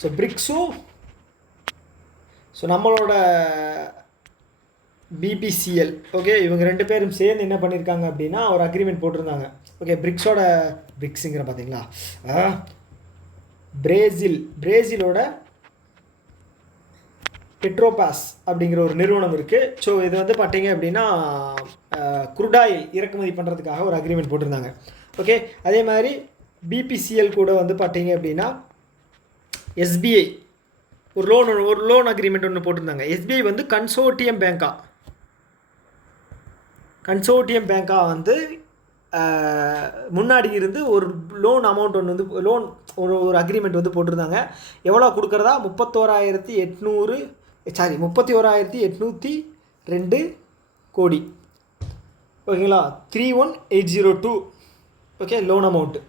ஸோ பிரிக்ஸும் ஸோ நம்மளோட பிபிசிஎல், ஓகே இவங்க 2 பேரும் சேர்ந்து என்ன பண்ணியிருக்காங்க அப்படின்னா ஒரு அக்ரிமெண்ட் போட்டிருந்தாங்க. ஓகே பிரிக்ஸுங்கிற பார்த்தீங்களா, பிரேசிலோட பெட்ரோபாஸ் அப்படிங்கிற ஒரு நிறுவனம் இருக்குது. ஸோ இது வந்து பார்த்தீங்க அப்படின்னா குருடாயில் இறக்குமதி பண்ணுறதுக்காக ஒரு அக்ரிமெண்ட் போட்டிருந்தாங்க. ஓகே அதே மாதிரி பிபிசிஎல் கூட வந்து பார்த்தீங்க அப்படின்னா எஸ்பிஐ ஒரு லோன் அக்ரிமெண்ட் ஒன்று போட்டிருந்தாங்க. எஸ்பிஐ வந்து கன்சோர்ட்டியம் பேங்காக வந்து முன்னாடி இருந்து ஒரு லோன் அமௌண்ட் ஒன்று வந்து ஒரு அக்ரிமெண்ட் வந்து போட்டிருந்தாங்க. எவ்வளோ கொடுக்குறதா 31,802 கோடி. ஓகேங்களா, 31,802 ஓகே லோன் அமௌண்ட்டு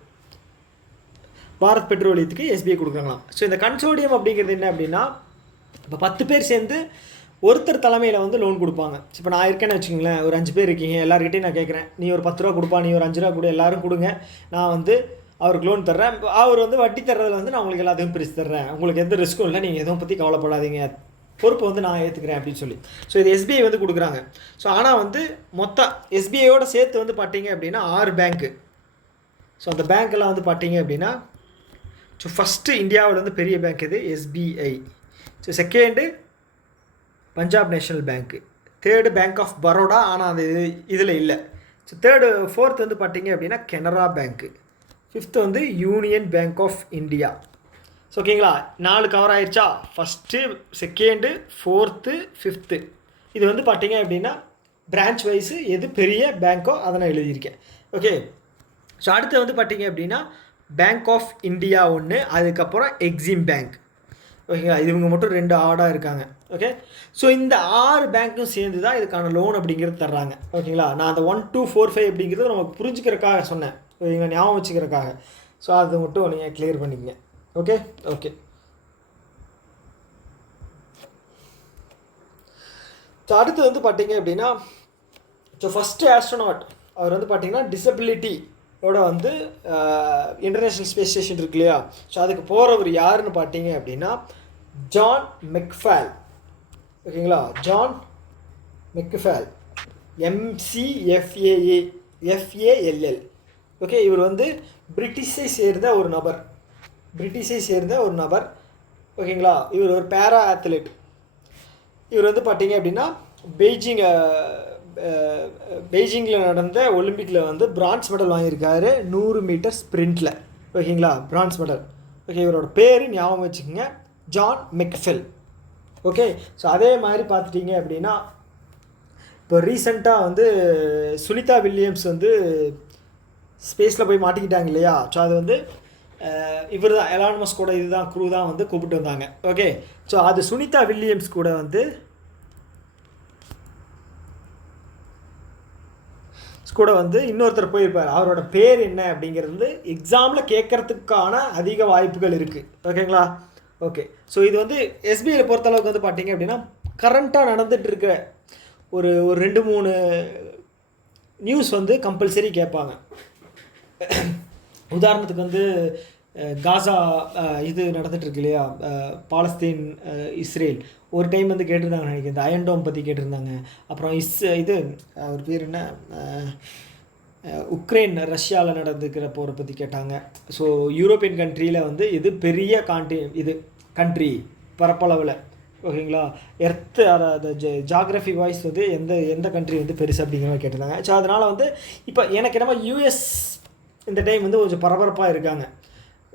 பாரத் பெட்ரோலியத்துக்கு எஸ்பிஐ கொடுக்குறாங்களாம். ஸோ இந்த கன்சோர்டியம் அப்படிங்கிறது என்ன அப்படின்னா இப்போ 10 பேர் சேர்ந்து ஒருத்தர் தலைமையில் வந்து லோன் கொடுப்பாங்க. இப்போ நான் இருக்கேன்னு வச்சுக்கோங்களேன், ஒரு 5 பேர் இருக்கீங்க, எல்லாருக்கிட்டையும் நான் கேட்குறேன், நீ ஒரு 10 ரூபா கொடுப்பா, நீ ஒரு 5 ரூபா கொடு, எல்லோரும் கொடுங்க, நான் வந்து அவருக்கு லோன் தர்றேன், அவர் வந்து வட்டி தர்றதில் வந்து நான் உங்களுக்கு எல்லாத்தையும் பிரித்து தர்றேன், உங்களுக்கு எந்த ரிஸ்க்கும் இல்லை, நீங்கள் எதுவும் பற்றி கவலைப்படாதீங்க, பொறுப்பு வந்து நான் ஏற்றுக்கிறேன் அப்படின்னு சொல்லி. ஸோ இது எஸ்பிஐ வந்து கொடுக்குறாங்க. ஸோ ஆனால் வந்து மொத்தம் எஸ்பிஐயோட சேர்த்து வந்து பார்த்தீங்க அப்படின்னா 6 பேங்க்கு. ஸோ அந்த பேங்க்கெல்லாம் வந்து பார்த்தீங்க அப்படின்னா ஸோ ஃபஸ்ட்டு இந்தியாவில் வந்து பெரிய பேங்க் இது SBI. So second Punjab national bank, third bank of Baroda, ஆனால் அது இதில் இல்லை. ஸோ ஃபோர்த் வந்து பார்த்தீங்க அப்படின்னா கெனரா பேங்க்கு, ஃபிஃப்த்து வந்து union bank of India. So ஓகேங்களா, 4 கவர் ஆயிடுச்சா, ஃபஸ்ட்டு செகண்டு ஃபோர்த்து ஃபிஃப்த்து. இது வந்து பார்த்தீங்க அப்படின்னா பிரான்ச் வைஸு எது பெரிய பேங்க்கோ அதை நான் எழுதியிருக்கேன். ஓகே, ஸோ அடுத்து வந்து பார்த்தீங்க அப்படின்னா பேங்க் ஆஃப் இந்தியா ஒன்று, அதுக்கப்புறம் எக்ஸிம் பேங்க். ஓகேங்களா, இது இவங்க மட்டும் 2 ஆர்டாக இருக்காங்க. ஓகே, ஸோ இந்த 6 பேங்க்கும் சேர்ந்து தான் இதுக்கான லோன் அப்படிங்கிறது தர்றாங்க. ஓகேங்களா, நான் அந்த 1, 2, 4, 5 அப்படிங்கிறது நமக்கு புரிஞ்சுக்கிறதுக்காக சொன்னேன், ஓகேங்களா, ஞாபகம் வச்சுக்கிறதுக்காக. ஸோ அதை மட்டும் நீங்கள் கிளியர் பண்ணிக்கங்க. ஓகே, ஸோ அடுத்து வந்து பார்த்தீங்க அப்படின்னா ஸோ ஃபஸ்ட்டு ஆஸ்ட்ரோனாட் அவர் வந்து பார்த்தீங்கன்னா டிசபிலிட்டியோட வந்து இன்டர்நேஷ்னல் ஸ்பேஸ் ஸ்டேஷன் இருக்கு இல்லையா, ஸோ அதுக்கு போகிறவர் யாருன்னு பார்த்தீங்க அப்படின்னா ஜான் மெக்ஃபால். ஓகேங்களா, ஜான் மெக்ஃபால், MCFALL. ஓகே, இவர் வந்து பிரிட்டிஷை சேர்ந்த ஒரு நபர். ஓகேங்களா, இவர் ஒரு பேரா அத்லெட். இவர் வந்து பார்த்தீங்க அப்படின்னா பெய்ஜிங்கில் நடந்த ஒலிம்பிக்கில் வந்து பிரான்ஸ் மெடல் வாங்கியிருக்காரு 100 மீட்டர் ஸ்ப்ரிண்டில். ஓகேங்களா, பிரான்ஸ் மெடல். ஓகே, இவரோட பேர் ஞாபகம் வச்சுக்கோங்க, ஜான் மெக்ஃபெல். ஓகே, ஸோ அதே மாதிரி பார்த்துட்டிங்க அப்படின்னா இப்போ ரீசெண்டாக வந்து சுனிதா வில்லியம்ஸ் வந்து ஸ்பேஸில் போய் மாட்டிக்கிட்டாங்க இல்லையா, ஸோ அது வந்து இவர் தான் எலான் மஸ்க் கூட இதுதான் க்ரூ தான் வந்து கூப்பிட்டு வந்தாங்க. ஓகே, ஸோ அது சுனிதா வில்லியம்ஸ் கூட வந்து இன்னொருத்தர் போயிருப்பார். அவரோட பேர் என்ன அப்படிங்கிறது எக்ஸாமில் கேட்குறதுக்கான அதிக வாய்ப்புகள் இருக்குது. ஓகேங்களா, ஓகே, ஸோ இது வந்து எஸ்பிஐயில் பொறுத்தளவுக்கு வந்து பார்த்தீங்க அப்படின்னா கரண்ட்டாக நடந்துகிட்டு இருக்க ஒரு 2-3 நியூஸ் வந்து கம்பல்சரி கேட்பாங்க. உதாரணத்துக்கு வந்து காசா இது நடந்துகிட்ருக்கு இல்லையா, பாலஸ்தீன் இஸ்ரேல், ஒரு டைம் வந்து கேட்டிருந்தாங்க நினைக்கிறேன், இந்த அயன்டோம் பற்றி கேட்டிருந்தாங்க. அப்புறம் இது அவர் பேர் என்ன, உக்ரைன் ரஷ்யாவில் நடந்துக்கிற போரை பற்றி கேட்டாங்க. ஸோ யூரோப்பியன் கண்ட்ரியில் வந்து இது பெரிய இது கண்ட்ரி பரப்பளவில், ஓகேங்களா, எர்த்து அந்த ஜாகிரஃபி வாய்ஸ் வந்து எந்த கண்ட்ரி வந்து பெருசு அப்படிங்கிற மாதிரி கேட்டிருந்தாங்க. ஸோ அதனால் வந்து இப்போ எனக்கு என்னமோ யூஎஸ் இந்த டைம் வந்து கொஞ்சம் பரபரப்பாக இருக்காங்க.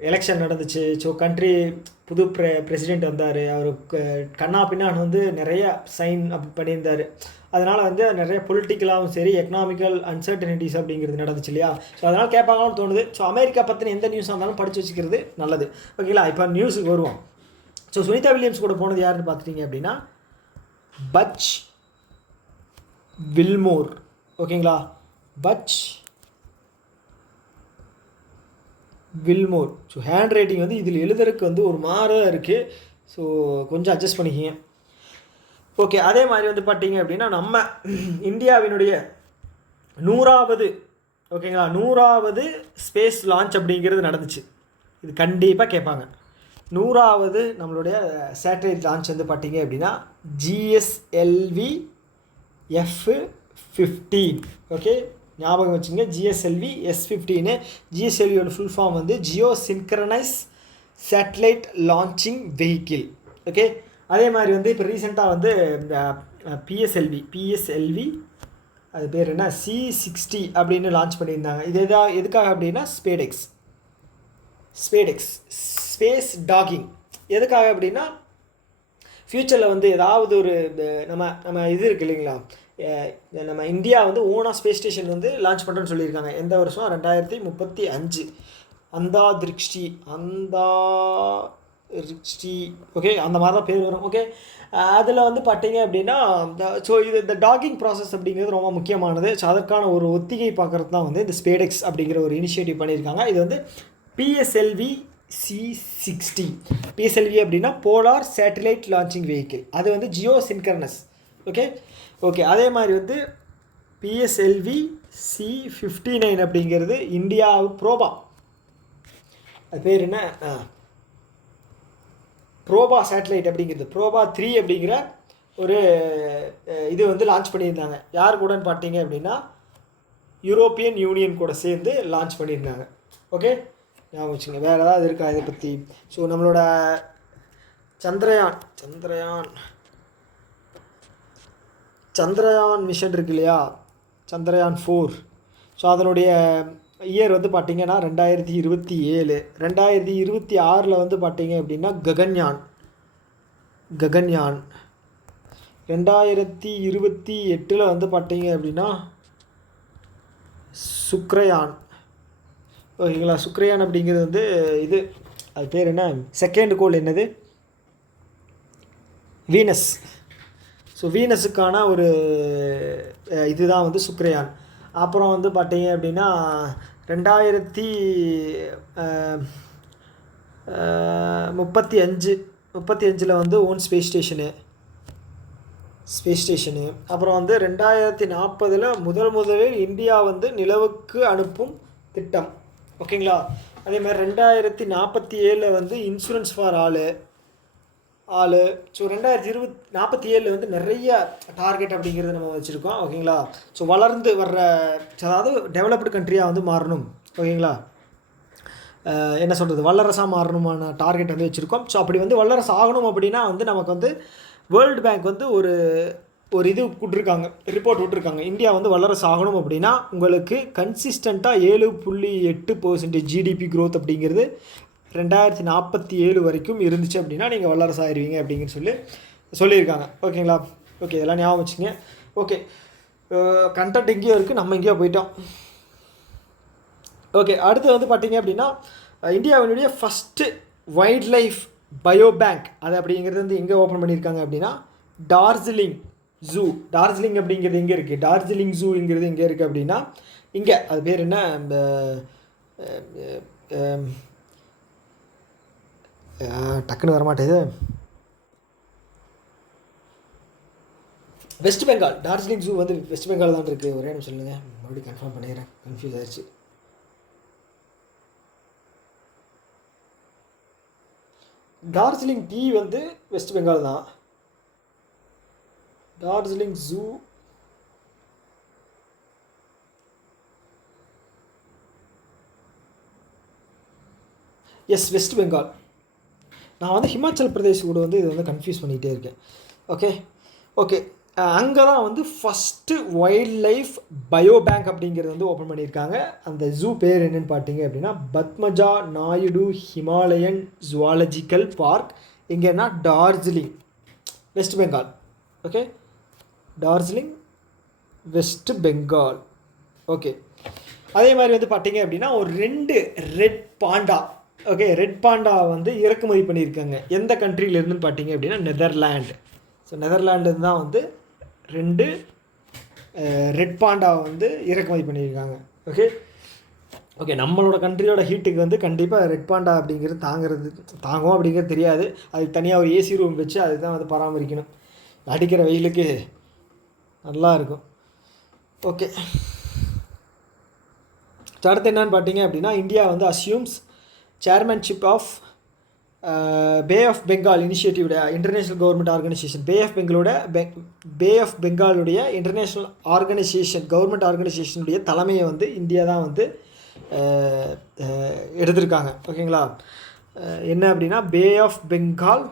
எலெக்ஷன் நடந்துச்சு. ஸோ கண்ட்ரி புது பிரசிடெண்ட் வந்தார். அவர் கண்ணா பின்னான்னு வந்து நிறைய சைன் அப்படி பண்ணியிருந்தார். அதனால் வந்து நிறைய பொலிட்டிக்கலாகவும் சரி எக்கனாமிக்கல் அன்சர்டனிட்டிஸ் அப்படிங்கிறது நடந்துச்சு இல்லையா. ஸோ அதனால் கேட்பாங்கன்னு தோணுது. ஸோ அமெரிக்கா பற்றின எந்த நியூஸாக இருந்தாலும் படித்து வச்சுக்கிறது நல்லது, ஓகேங்களா. இப்போ நியூஸுக்கு வருவோம். ஸோ சுனிதா வில்லியம்ஸ் கூட போனது யாருன்னு பார்த்துட்டிங்க அப்படின்னா பட்ச் வில்மோர், ஓகேங்களா, batch Willmore. So hand writing வந்து இதில் எழுதுறதுக்கு வந்து ஒரு மாறாக இருக்குது. ஸோ கொஞ்சம் அட்ஜஸ்ட் பண்ணிக்கிங்க. ஓகே, அதே மாதிரி வந்து பார்த்தீங்க அப்படின்னா நம்ம இந்தியாவினுடைய 100வது, ஓகேங்களா, 100வது ஸ்பேஸ் லான்ச் அப்படிங்கிறது நடந்துச்சு. இது கண்டிப்பாக கேட்பாங்க. 100வது நம்மளுடைய சேட்டலைட் லான்ச் வந்து பார்த்தீங்க அப்படின்னா GSLV F-15, ஓகே, ஞாபகம் வச்சுங்க, GSLV S-15. GSLVயோட ஃபுல் ஃபார்ம் வந்து Jio synchronise satellite launching vehicle, okay. அதே மாதிரி வந்து இப்போ ரீசெண்டாக வந்து இந்த PSLV அது பேர் என்ன C-60 அப்படின்னு லான்ச் பண்ணியிருந்தாங்க. இது எதுக்காக அப்படின்னா ஸ்பேஸ் டாகிங். எதுக்காக அப்படின்னா ஃப்யூச்சரில் வந்து ஏதாவது ஒரு நம்ம இது இருக்குது இல்லைங்களா, நம்ம இந்தியா வந்து ஓனாக ஸ்பேஸ் ஸ்டேஷன் வந்து லான்ச் பண்ணுறோன்னு சொல்லியிருக்காங்க. எந்த வருஷம் 2035 அந்தாரிக்ஷி, ஓகே, அந்த மாதிரி தான் பேர் வரும், ஓகே. அதில் வந்து பார்த்தீங்க அப்படின்னா ஸோ இந்த டாகிங் ப்ராசஸ் அப்படிங்கிறது ரொம்ப முக்கியமானது. ஸோ அதற்கான ஒரு ஒத்திகை பார்க்குறது தான் வந்து இந்த ஸ்பேடெக்ஸ் அப்படிங்கிற ஒரு இனிஷியேட்டிவ் பண்ணியிருக்காங்க. இது வந்து PSLV C-60. PSLV அப்படின்னா போலார் சேட்டலைட் லான்ச்சிங் வெஹிக்கிள். அது வந்து ஜியோ சின்க்ரனஸ், ஓகே. அதே மாதிரி வந்து PSLV C-59 அப்படிங்கிறது இந்தியா ப்ரோபா, அது பேர் என்ன, ப்ரோபா சேட்டலைட் அப்படிங்கிறது ப்ரோபா 3 அப்படிங்கிற ஒரு இது வந்து லான்ச் பண்ணியிருந்தாங்க. யார் கூடன்னு பார்த்தீங்க அப்படின்னா யூரோப்பியன் யூனியன் கூட சேர்ந்து லான்ச் பண்ணியிருந்தாங்க, ஓகே. ஞாபகம் வச்சுங்க. வேறு ஏதாவது இருக்கா இதை பற்றி? ஸோ நம்மளோட சந்திரயான் மிஷன் இருக்கு இல்லையா, சந்திரயான் 4. ஸோ அதனுடைய இயர் வந்து பார்த்திங்கன்னா 2027. 2026 வந்து பார்த்திங்க அப்படின்னா ககன்யான். 2028 வந்து பார்த்திங்க அப்படின்னா சுக்ரயான், ஓகேங்களா. சுக்ரயான் அப்படிங்கிறது வந்து இது அது பேர் என்ன, செகண்ட் கோள் என்னது, வீனஸ். ஸோ வீனஸுக்கான ஒரு இதுதான் வந்து சுக்ரயான். அப்புறம் வந்து பார்த்தீங்க அப்படின்னா 2035 வந்து ஓன் ஸ்பேஸ் ஸ்டேஷனு. அப்புறம் வந்து 2040 முதலில் இந்தியா வந்து நிலவுக்கு அனுப்பும் திட்டம், ஓகேங்களா. அதே மாதிரி 2047 வந்து இன்சூரன்ஸ் ஃபார் ஆளு. ஸோ 2047 வந்து நிறைய டார்கெட் அப்படிங்கிறது நம்ம வச்சுருக்கோம், ஓகேங்களா. ஸோ வளர்ந்து வர்ற, அதாவது டெவலப்டு கண்ட்ரியாக வந்து மாறணும், ஓகேங்களா. என்ன சொல்கிறது, வல்லரசாக மாறணுமான டார்கெட் வந்து வச்சுருக்கோம். ஸோ அப்படி வந்து வல்லரசு ஆகணும் அப்படின்னா வந்து நமக்கு வந்து வேர்ல்டு பேங்க் வந்து ஒரு இது ரிப்போர்ட் விட்டுருக்காங்க. இந்தியா வந்து வல்லரசு ஆகணும் அப்படின்னா உங்களுக்கு கன்சிஸ்டண்ட்டாக 7.8% GDP க்ரோத் அப்படிங்கிறது 2047 வரைக்கும் இருந்துச்சு அப்படின்னா நீங்கள் வல்லரசு ஆயிடுவீங்க அப்படிங்கிற சொல்லியிருக்காங்க, ஓகேங்களா. ஓகே, இதெல்லாம் ஞாபகம் வச்சுங்க. ஓகே, கண்டென்ட் எங்கேயோ இருக்குது, நம்ம எங்கேயோ போயிட்டோம். ஓகே, அடுத்து வந்து பார்த்தீங்க அப்படின்னா இந்தியாவினுடைய first wild life bio bank அது அப்படிங்கிறது வந்து எங்கே ஓப்பன் பண்ணியிருக்காங்க அப்படின்னா டார்ஜிலிங் ஜூ. டார்ஜிலிங் அப்படிங்கிறது எங்கே இருக்குது, டார்ஜிலிங் ஜூங்கிறது எங்கே இருக்குது அப்படின்னா இங்கே, அது பேர் என்ன, இந்த டக்குன்னு வரமாட்டேது, வெஸ்ட் பெங்கால் டார்ஜிலிங் ஜூ வந்து வெஸ்ட் பெங்கால் தான் இருக்குது. ஒரே நிமிஷம் சொல்லுங்கள், மறுபடியும் கன்ஃபார்ம் பண்ணிடுறேன், கன்ஃபியூஸ் ஆயிடுச்சு. டார்ஜிலிங் டீ வந்து வெஸ்ட் பெங்கால் தான். Darjeeling zoo is West Bengal. நான் வந்து ஹிமாச்சல் பிரதேஷ் கூட வந்து இது வந்து கன்ஃபியூஸ் பண்ணிகிட்டே இருக்கேன். ஓகே ஓகே அங்கே தான் வந்து first wild life bio bank அப்படிங்கிறது வந்து ஓப்பன் பண்ணியிருக்காங்க. அந்த ஜூ பேர் என்னென்னு பார்த்தீங்க அப்படின்னா பத்மஜா நாயுடு ஹிமாலயன் ஜுவாலஜிக்கல் பார்க். எங்கேன்னா Darjeeling west Bengal. Okay Darjeeling west Bengal. Okay அதே மாதிரி வந்து பார்த்தீங்க அப்படின்னா ஒரு 2 red panda. Okay red panda வந்து இறக்குமதி பண்ணியிருக்காங்க. எந்த கண்ட்ரியிலேருந்துன்னு பார்த்தீங்க அப்படின்னா நெதர்லாண்டு. ஸோ நெதர்லாண்டு தான் வந்து 2 ரெட் பாண்டா வந்து இறக்குமதி பண்ணியிருக்காங்க. ஓகே ஓகே நம்மளோட கண்ட்ரியோட ஹீட்டுக்கு வந்து கண்டிப்பாக ரெட் பாண்டா அப்படிங்கிறது தாங்கும் அப்படிங்கிறது தெரியாது. அதுக்கு தனியாக ஒரு ஏசி ரூம் வச்சு அதுதான் வந்து பராமரிக்கணும். அடிக்கிற வெயிலுக்கு நல்லா இருக்கும். ஓகே அடுத்து என்னன்னு பார்த்தீங்க அப்படின்னா இந்தியா வந்து assumes chairmanship of bay of Bengal initiative international government organization. Bay of பெங்காலுடைய இன்டர்நேஷ்னல் ஆர்கனைசேஷன் கவர்மெண்ட் ஆர்கனைசேஷனுடைய தலைமையை வந்து இந்தியா தான் வந்து எடுத்திருக்காங்க. ஓகேங்களா, என்ன அப்படின்னா bay of Bengal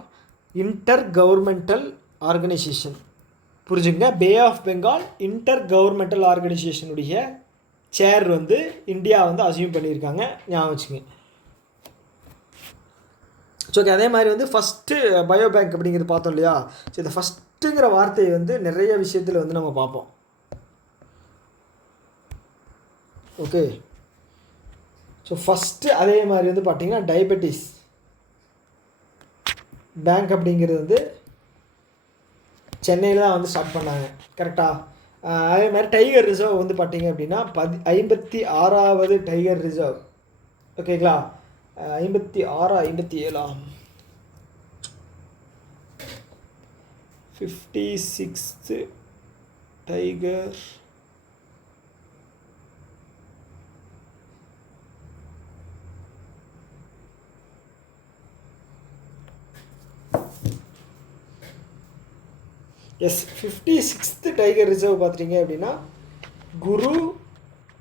intergovernmental organization. புரிஞ்சுங்க, bay of Bengal intergovernmental ஆர்கனைசேஷனுடைய சேர் வந்து இந்தியா வந்து அசியூம் பண்ணியிருக்காங்க, ஞாபகம் வச்சுங்க. ஸோ ஓகே அதே மாதிரி வந்து ஃபஸ்ட்டு பயோ பேங்க் அப்படிங்கிறது பார்த்தோம் இல்லையா. ஸோ இந்த ஃபஸ்ட்டுங்கிற வார்த்தையை வந்து நிறைய விஷயத்தில் வந்து நம்ம பார்ப்போம். ஓகே ஸோ ஃபஸ்ட்டு அதே மாதிரி வந்து பார்த்திங்கன்னா டயபெட்டிஸ் பேங்க் அப்படிங்கிறது வந்து சென்னையில் தான் வந்து ஸ்டார்ட் பண்ணாங்க. கரெக்டாக அதே மாதிரி டைகர் ரிசர்வ் வந்து பார்த்திங்க அப்படின்னா 56வது டைகர் ரிசர்வ். ஓகேங்களா 57 56th tiger S 56th tiger reserve பார்த்துட்டிங்க அப்படின்னா குரு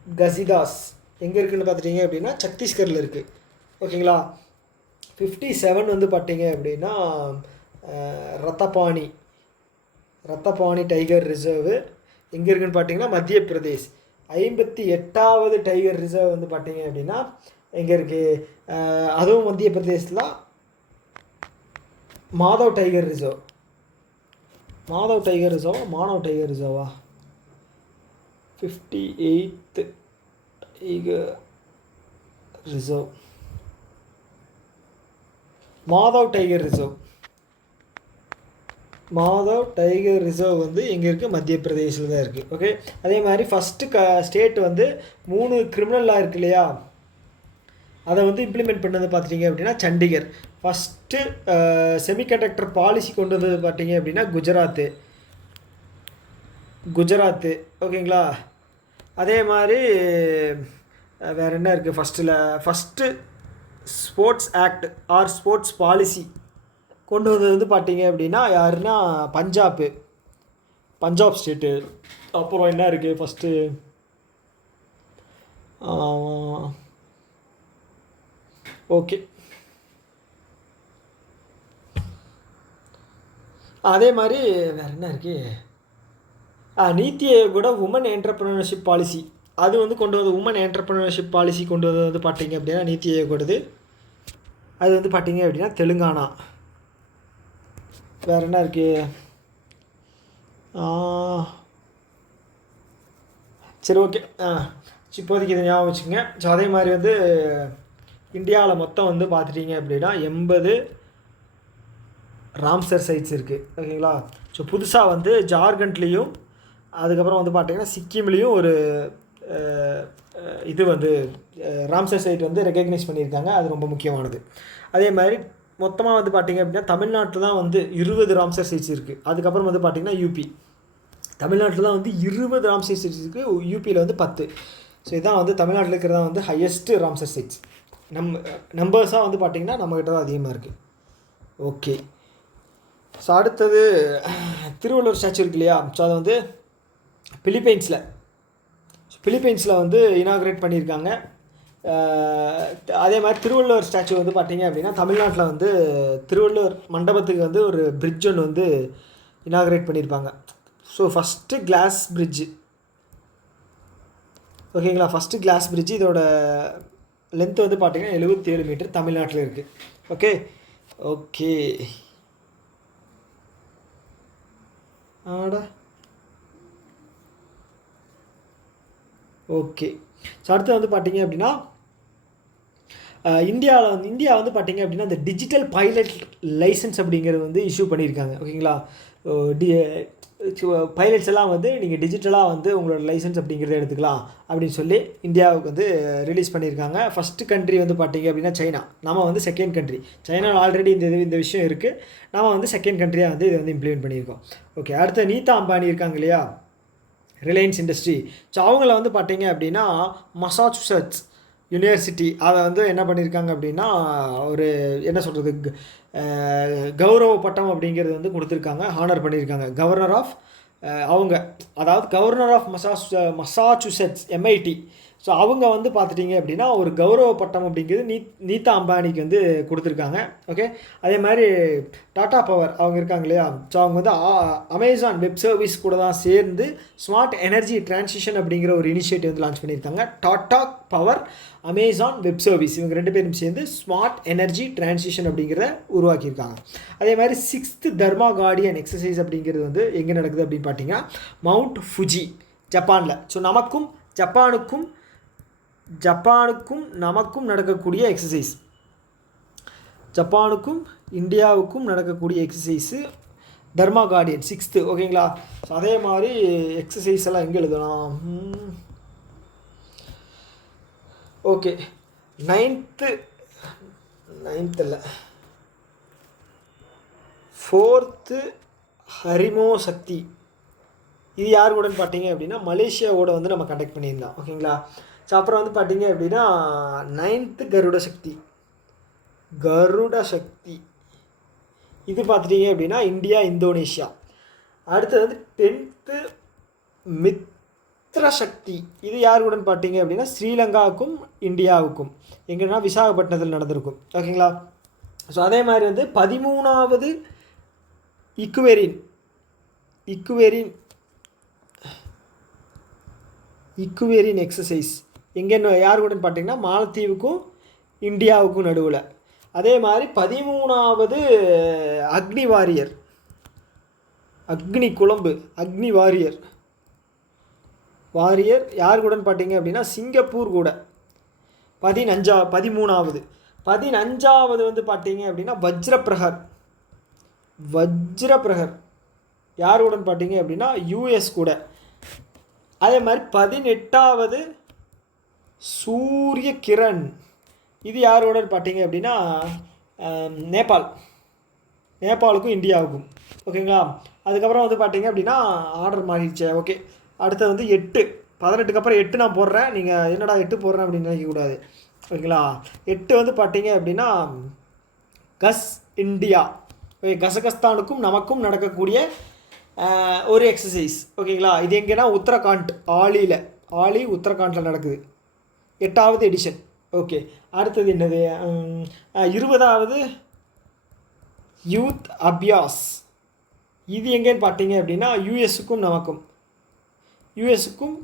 கசிதாஸ் எங்கே இருக்குதுன்னு பார்த்துட்டிங்க அப்படின்னா சத்தீஸ்கரில் இருக்குது. ஓகேங்களா 57 வந்து பார்த்தீங்க அப்படின்னா ரத்தபாணி டைகர் ரிசர்வு எங்கே இருக்குதுன்னு பார்த்தீங்கன்னா மத்திய பிரதேஷ். 58வது டைகர் ரிசர்வ் வந்து பார்த்தீங்க அப்படின்னா எங்கே இருக்குது, அதுவும் மத்திய பிரதேஷில் Madhav tiger reserve. Manav tiger ரிசர்வா 58th tiger reserve Madhav tiger reserve வந்து எங்கே இருக்குது, மத்திய பிரதேசில் தான் இருக்குது. ஓகே அதே மாதிரி ஃபஸ்ட்டு ஸ்டேட் வந்து 3 கிரிமினல் லா இருக்கு இல்லையா, அதை வந்து இம்ப்ளிமெண்ட் பண்ணது பார்த்துட்டிங்க அப்படின்னா சண்டிகர். ஃபஸ்ட்டு செமிகண்டக்டர் பாலிசி கொண்டு வந்தது பார்த்தீங்க அப்படின்னா குஜராத்து. ஓகேங்களா அதே மாதிரி வேறு என்ன இருக்குது, first sports act or sports policy கொண்டு வந்தது வந்து பார்த்தீங்க அப்படின்னா யாருன்னா பஞ்சாப் ஸ்டேட்டு. அப்புறம் என்ன இருக்குது ஃபஸ்ட்டு ஓகே அதே மாதிரி வேறு என்ன இருக்குது, நீத்தி ஆயோகோட உமன் என்டர்ப்ரனர்ஷிப் பாலிசி அது வந்து கொண்டு வந்து உமன் என்டர்ப்ரனர்ஷிப் பாலிசி கொண்டு வந்து வந்து பார்த்தீங்க அப்படின்னா நீத்தி ஆயோகோடது அது வந்து பார்த்தீங்க அப்படின்னா தெலுங்கானா. வேறு என்ன இருக்குது, சரி ஓகே இப்போதைக்கு இதை ஞாபகம் வச்சுக்கோங்க. ஸோ அதே மாதிரி வந்து இந்தியாவில் மொத்தம் வந்து பார்த்துட்டிங்க அப்படின்னா 80 ராம்சர் சைட்ஸ் இருக்குது. ஓகேங்களா ஸோ புதுசாக வந்து ஜார்க்கண்ட்லேயும் அதுக்கப்புறம் வந்து பார்த்திங்கன்னா சிக்கிம்லேயும் ஒரு இது வந்து ராம்சர் சைட் வந்து ரெகக்னைஸ் பண்ணியிருக்காங்க, அது ரொம்ப முக்கியமானது. அதே மாதிரி மொத்தமாக வந்து பார்த்திங்க அப்படின்னா தமிழ்நாட்டில் தான் வந்து 20 ராம்சர் சைட்ஸ் இருக்குது. அதுக்கப்புறம் வந்து பார்த்திங்கன்னா யூபி தமிழ்நாட்டில் தான் வந்து 20 ராம்சர் சைட்ஸ் இருக்குது, யூபியில் வந்து 10. ஸோ இதுதான் வந்து தமிழ்நாட்டில் இருக்கிறதா வந்து ஹையஸ்ட்டு ராம்சர் சைட்ஸ். நம்பர்ஸாக வந்து பார்த்திங்கன்னா நம்மக்கிட்ட தான் அதிகமாக இருக்குது. ஓகே, ஸோ அடுத்தது திருவள்ளுவர் ஸ்டாச்சு இருக்கு இல்லையா? ஸோ அதை வந்து பிலிப்பைன்ஸில் வந்து இனாக்ரேட் பண்ணியிருக்காங்க. அதே மாதிரி திருவள்ளுவர் ஸ்டாச்சு வந்து பார்த்திங்க அப்படின்னா தமிழ்நாட்டில் வந்து திருவள்ளுவர் மண்டபத்துக்கு வந்து ஒரு பிரிட்ஜ் ஒன்று வந்து இனாக்ரேட் பண்ணியிருப்பாங்க. ஸோ ஃபஸ்ட்டு கிளாஸ் பிரிட்ஜு, ஓகேங்களா? ஃபஸ்ட்டு கிளாஸ் பிரிட்ஜு, இதோட லென்த் வந்து பார்த்திங்கன்னா 77 மீட்டர், தமிழ்நாட்டில் இருக்குது. ஓகே ஓகே ஆடா ஓகே. ஸோ அடுத்து வந்து பார்த்திங்க அப்படின்னா இந்தியா வந்து பார்த்திங்க அப்படின்னா இந்த டிஜிட்டல் பைலட் லைசன்ஸ் அப்படிங்கிறது வந்து இஷ்யூ பண்ணியிருக்காங்க. ஓகேங்களா? பைலட்ஸ் எல்லாம் வந்து நீங்கள் டிஜிட்டலாக வந்து உங்களோட லைசன்ஸ் அப்படிங்கிறத எடுத்துக்கலாம் அப்படின்னு சொல்லி இந்தியாவுக்கு வந்து ரிலீஸ் பண்ணியிருக்காங்க. ஃபஸ்ட்டு கண்ட்ரி வந்து பார்த்திங்க அப்படின்னா சைனா, நம்ம வந்து செகண்ட் கண்ட்ரி. சைனாவில் ஆல்ரெடி இந்த விஷயம் இருக்குது, நம்ம வந்து செகண்ட் கண்ட்ரியாக வந்து இதை வந்து இம்ப்ளிமெண்ட் பண்ணியிருக்கோம். ஓகே, அடுத்து நீதா அம்பானி இருக்காங்க இல்லையா, ரிலையன்ஸ் இண்டஸ்ட்ரி. ஸோ அவங்கள வந்து பார்த்திங்க அப்படின்னா மசாச்சுசெட்ஸ் யூனிவர்சிட்டி அதை வந்து என்ன பண்ணியிருக்காங்க அப்படின்னா ஒரு என்ன சொல்கிறது கௌரவ பட்டம் அப்படிங்கிறது வந்து கொடுத்துருக்காங்க, ஹானர் பண்ணியிருக்காங்க. Governor of Massachusetts MIT. So அவங்க வந்து பார்த்துட்டிங்க அப்படின்னா ஒரு கௌரவ பட்டம் அப்படிங்கிறது நீதா அம்பானிக்கு வந்து கொடுத்துருக்காங்க. ஓகே, அதே மாதிரி டாடா பவர் அவங்க இருக்காங்க இல்லையா? ஸோ அவங்க வந்து அமேசான் வெப் சர்வீஸ் கூட தான் சேர்ந்து ஸ்மார்ட் எனர்ஜி டிரான்சிஷன் அப்படிங்கிற ஒரு இனிஷியேட்டிவ் வந்து லான்ச் பண்ணியிருக்காங்க. Tata power, Amazon web service, இவங்க 2 பேரும் சேர்ந்து ஸ்மார்ட் எனர்ஜி டிரான்சிஷன் அப்படிங்கிறத உருவாக்கியிருக்காங்க. அதே மாதிரி 6th தர்மா கார்டியன் எக்ஸசைஸ் அப்படிங்கிறது வந்து எங்கே நடக்குது அப்படின்னு பார்த்தீங்கன்னா மவுண்ட் ஃபுஜி, ஜப்பானில். ஸோ ஜப்பானுக்கும் நமக்கும் நடக்கக்கூடிய எக்ஸசைஸ், ஜப்பானுக்கும் இந்தியாவுக்கும் நடக்கக்கூடிய எக்ஸசைஸு தர்மா கார்டியன் 6th. ஓகேங்களா? ஸோ அதே மாதிரி எக்ஸசைஸ் எல்லாம் எங்கே எழுதலாம்? ஓகே, 9th இல்லை 4th ஹரிமோ சக்தி. இது யார் கூட பார்த்தீங்க அப்படின்னா மலேசியாவோட வந்து நம்ம கண்டக்ட் பண்ணியிருந்தோம். ஓகேங்களா? ஸோ அப்புறம் வந்து பார்த்தீங்க அப்படின்னா 9th கருட சக்தி இது பார்த்துட்டிங்க அப்படின்னா இந்தியா இந்தோனேஷியா. அடுத்தது வந்து 10th மித்ர சக்தி. இது யார் கூட பார்த்தீங்க அப்படின்னா ஸ்ரீலங்காவுக்கும் இந்தியாவுக்கும், எங்கன்னா விசாகப்பட்டினத்தில் நடந்திருக்கும். ஓகேங்களா? ஸோ அதே மாதிரி வந்து 13வது இக்குவேரின் எக்ஸசைஸ் எங்கேன்னு யார் கூட பார்த்தீங்கன்னா மாலத்தீவுக்கும் இந்தியாவுக்கும் நடுவில். அதே மாதிரி 13வது அக்னி வாரியர் யார் கூட பார்த்தீங்க அப்படின்னா சிங்கப்பூர் கூட. 13வது வந்து பார்த்தீங்க அப்படின்னா வஜ்ரபிரஹர் யார் கூட பார்த்தீங்க அப்படின்னா US கூட. அதே மாதிரி 18வது சூரிய கிரண், இது யாரோட பார்த்தீங்க அப்படின்னா நேபாளுக்கும் இந்தியாவுக்கும். ஓகேங்களா? அதுக்கப்புறம் வந்து பார்த்தீங்க அப்படின்னா ஆர்டர் மாறிடுச்சு. ஓகே, அடுத்தது வந்து 18க்கு அப்புறம் 8 நான் போடுறேன், நீங்கள் என்னடா 8 போடுறேன் அப்படின்னு நினைக்கக்கூடாது. ஓகேங்களா? 8 வந்து பார்த்தீங்க அப்படின்னா இந்தியா. ஓகே, கசகஸ்தானுக்கும் நமக்கும் நடக்கக்கூடிய ஒரு எக்ஸசைஸ். ஓகேங்களா? இது எங்கேன்னா உத்தரகாண்ட், ஆலி உத்தரகாண்டில் நடக்குது, 8வது எடிஷன். ஓகே, அடுத்தது என்னது? 20வது யூத் அபியாஸ். இது எங்கேன்னு பார்த்தீங்க அப்படின்னா யூஎஸுக்கும்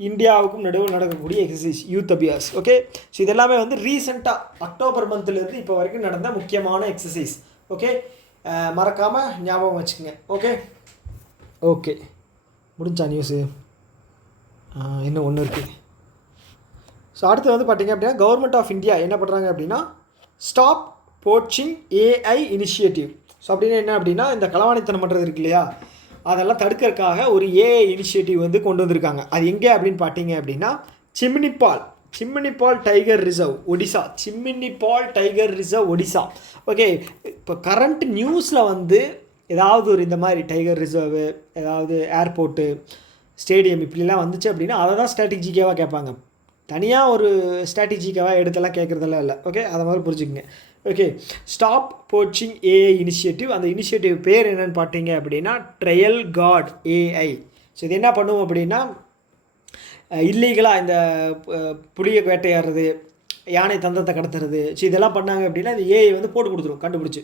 இந்தியாவுக்கும் நடுவில் நடக்கக்கூடிய exercise youth Abhyas. Okay, so இதெல்லாமே வந்து ரீசெண்டாக அக்டோபர் மந்த்லேருந்து இப்போ வரைக்கும் நடந்த முக்கியமான எக்ஸசைஸ். ஓகே, மறக்காமல் ஞாபகம் வச்சுக்கோங்க. ஓகே முடிஞ்சா நியூஸு இன்னும் ஒன்று இருக்குது. ஸோ அடுத்து வந்து பார்த்திங்க அப்படின்னா கவர்மெண்ட் ஆஃப் இந்தியா என்ன பண்ணுறாங்க அப்படின்னா stop poaching AI initiative. So அப்படின்னா என்ன அப்படின்னா இந்த களவாணித்தனம் பண்ணுறது இருக்கு இல்லையா, அதெல்லாம் தடுக்கிறதுக்காக ஒரு AI இனிஷியேட்டிவ் வந்து கொண்டு வந்திருக்காங்க. அது எங்கே அப்படின்னு பார்த்தீங்க அப்படின்னா சிம்மினிபால் டைகர் ரிசர்வ் ஒடிசா. ஓகே, இப்போ கரண்ட் நியூஸில் வந்து ஏதாவது ஒரு இந்த மாதிரி டைகர் ரிசர்வு, ஏதாவது ஏர்போர்ட்டு, ஸ்டேடியம் இப்படிலாம் வந்துச்சு அப்படின்னா அதை தான் ஸ்ட்ராட்டஜிக்காவாக கேட்பாங்க. தனியாக ஒரு ஸ்ட்ராட்டஜிக்காவாக எடுத்தெல்லாம் கேட்குறதெல்லாம் இல்லை. ஓகே, அதை மாதிரி புரிஞ்சுக்கங்க. Okay, stop poaching AI initiative. அந்த இனிஷியேட்டிவ் பேர் என்னென்னு பார்த்தீங்க அப்படின்னா ட்ரையல் காட் ஏஐ. ஸோ இது என்ன பண்ணுவோம் அப்படின்னா இல்லீகலாக இந்த புளியை வேட்டையாடுறது, யானை தந்தத்தை கடத்துறது, ஸோ இதெல்லாம் பண்ணாங்க அப்படின்னா இந்த ஏஐ வந்து போட்டு கொடுத்துரும் கண்டுபிடிச்சி.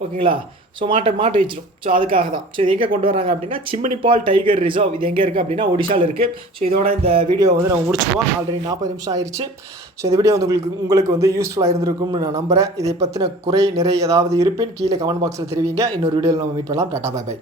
ஓகேங்களா? ஸோ மாட்ட வச்சிடும். ஸோ அதுக்காக தான். ஸோ இது எங்கே கொண்டு வராங்க அப்படின்னா சிம்னிபால் டைகர் ரிசர்வ். இது எங்கே இருக்குது அப்படின்னா ஒடிஷாவில் இருக்குது. ஸோ இதோட இந்த வீடியோ வந்து நம்ம முடிச்சுக்குவோம். ஆல்ரெடி 40 நிமிஷம் ஆயிடுச்சு. ஸோ இந்த வீடியோ வந்து உங்களுக்கு வந்து யூஸ்ஃபுல்லாக இருந்திருக்கும்னு நான் நம்புகிறேன். இதை பற்றின குறை நிறை ஏதாவது இருப்பின் கீழே கமெண்ட் பாக்ஸில் தெரிவிங்க. இன்னொரு வீடியோவில் நம்ம மீட் பண்ணலாம். டாடா, பை பை.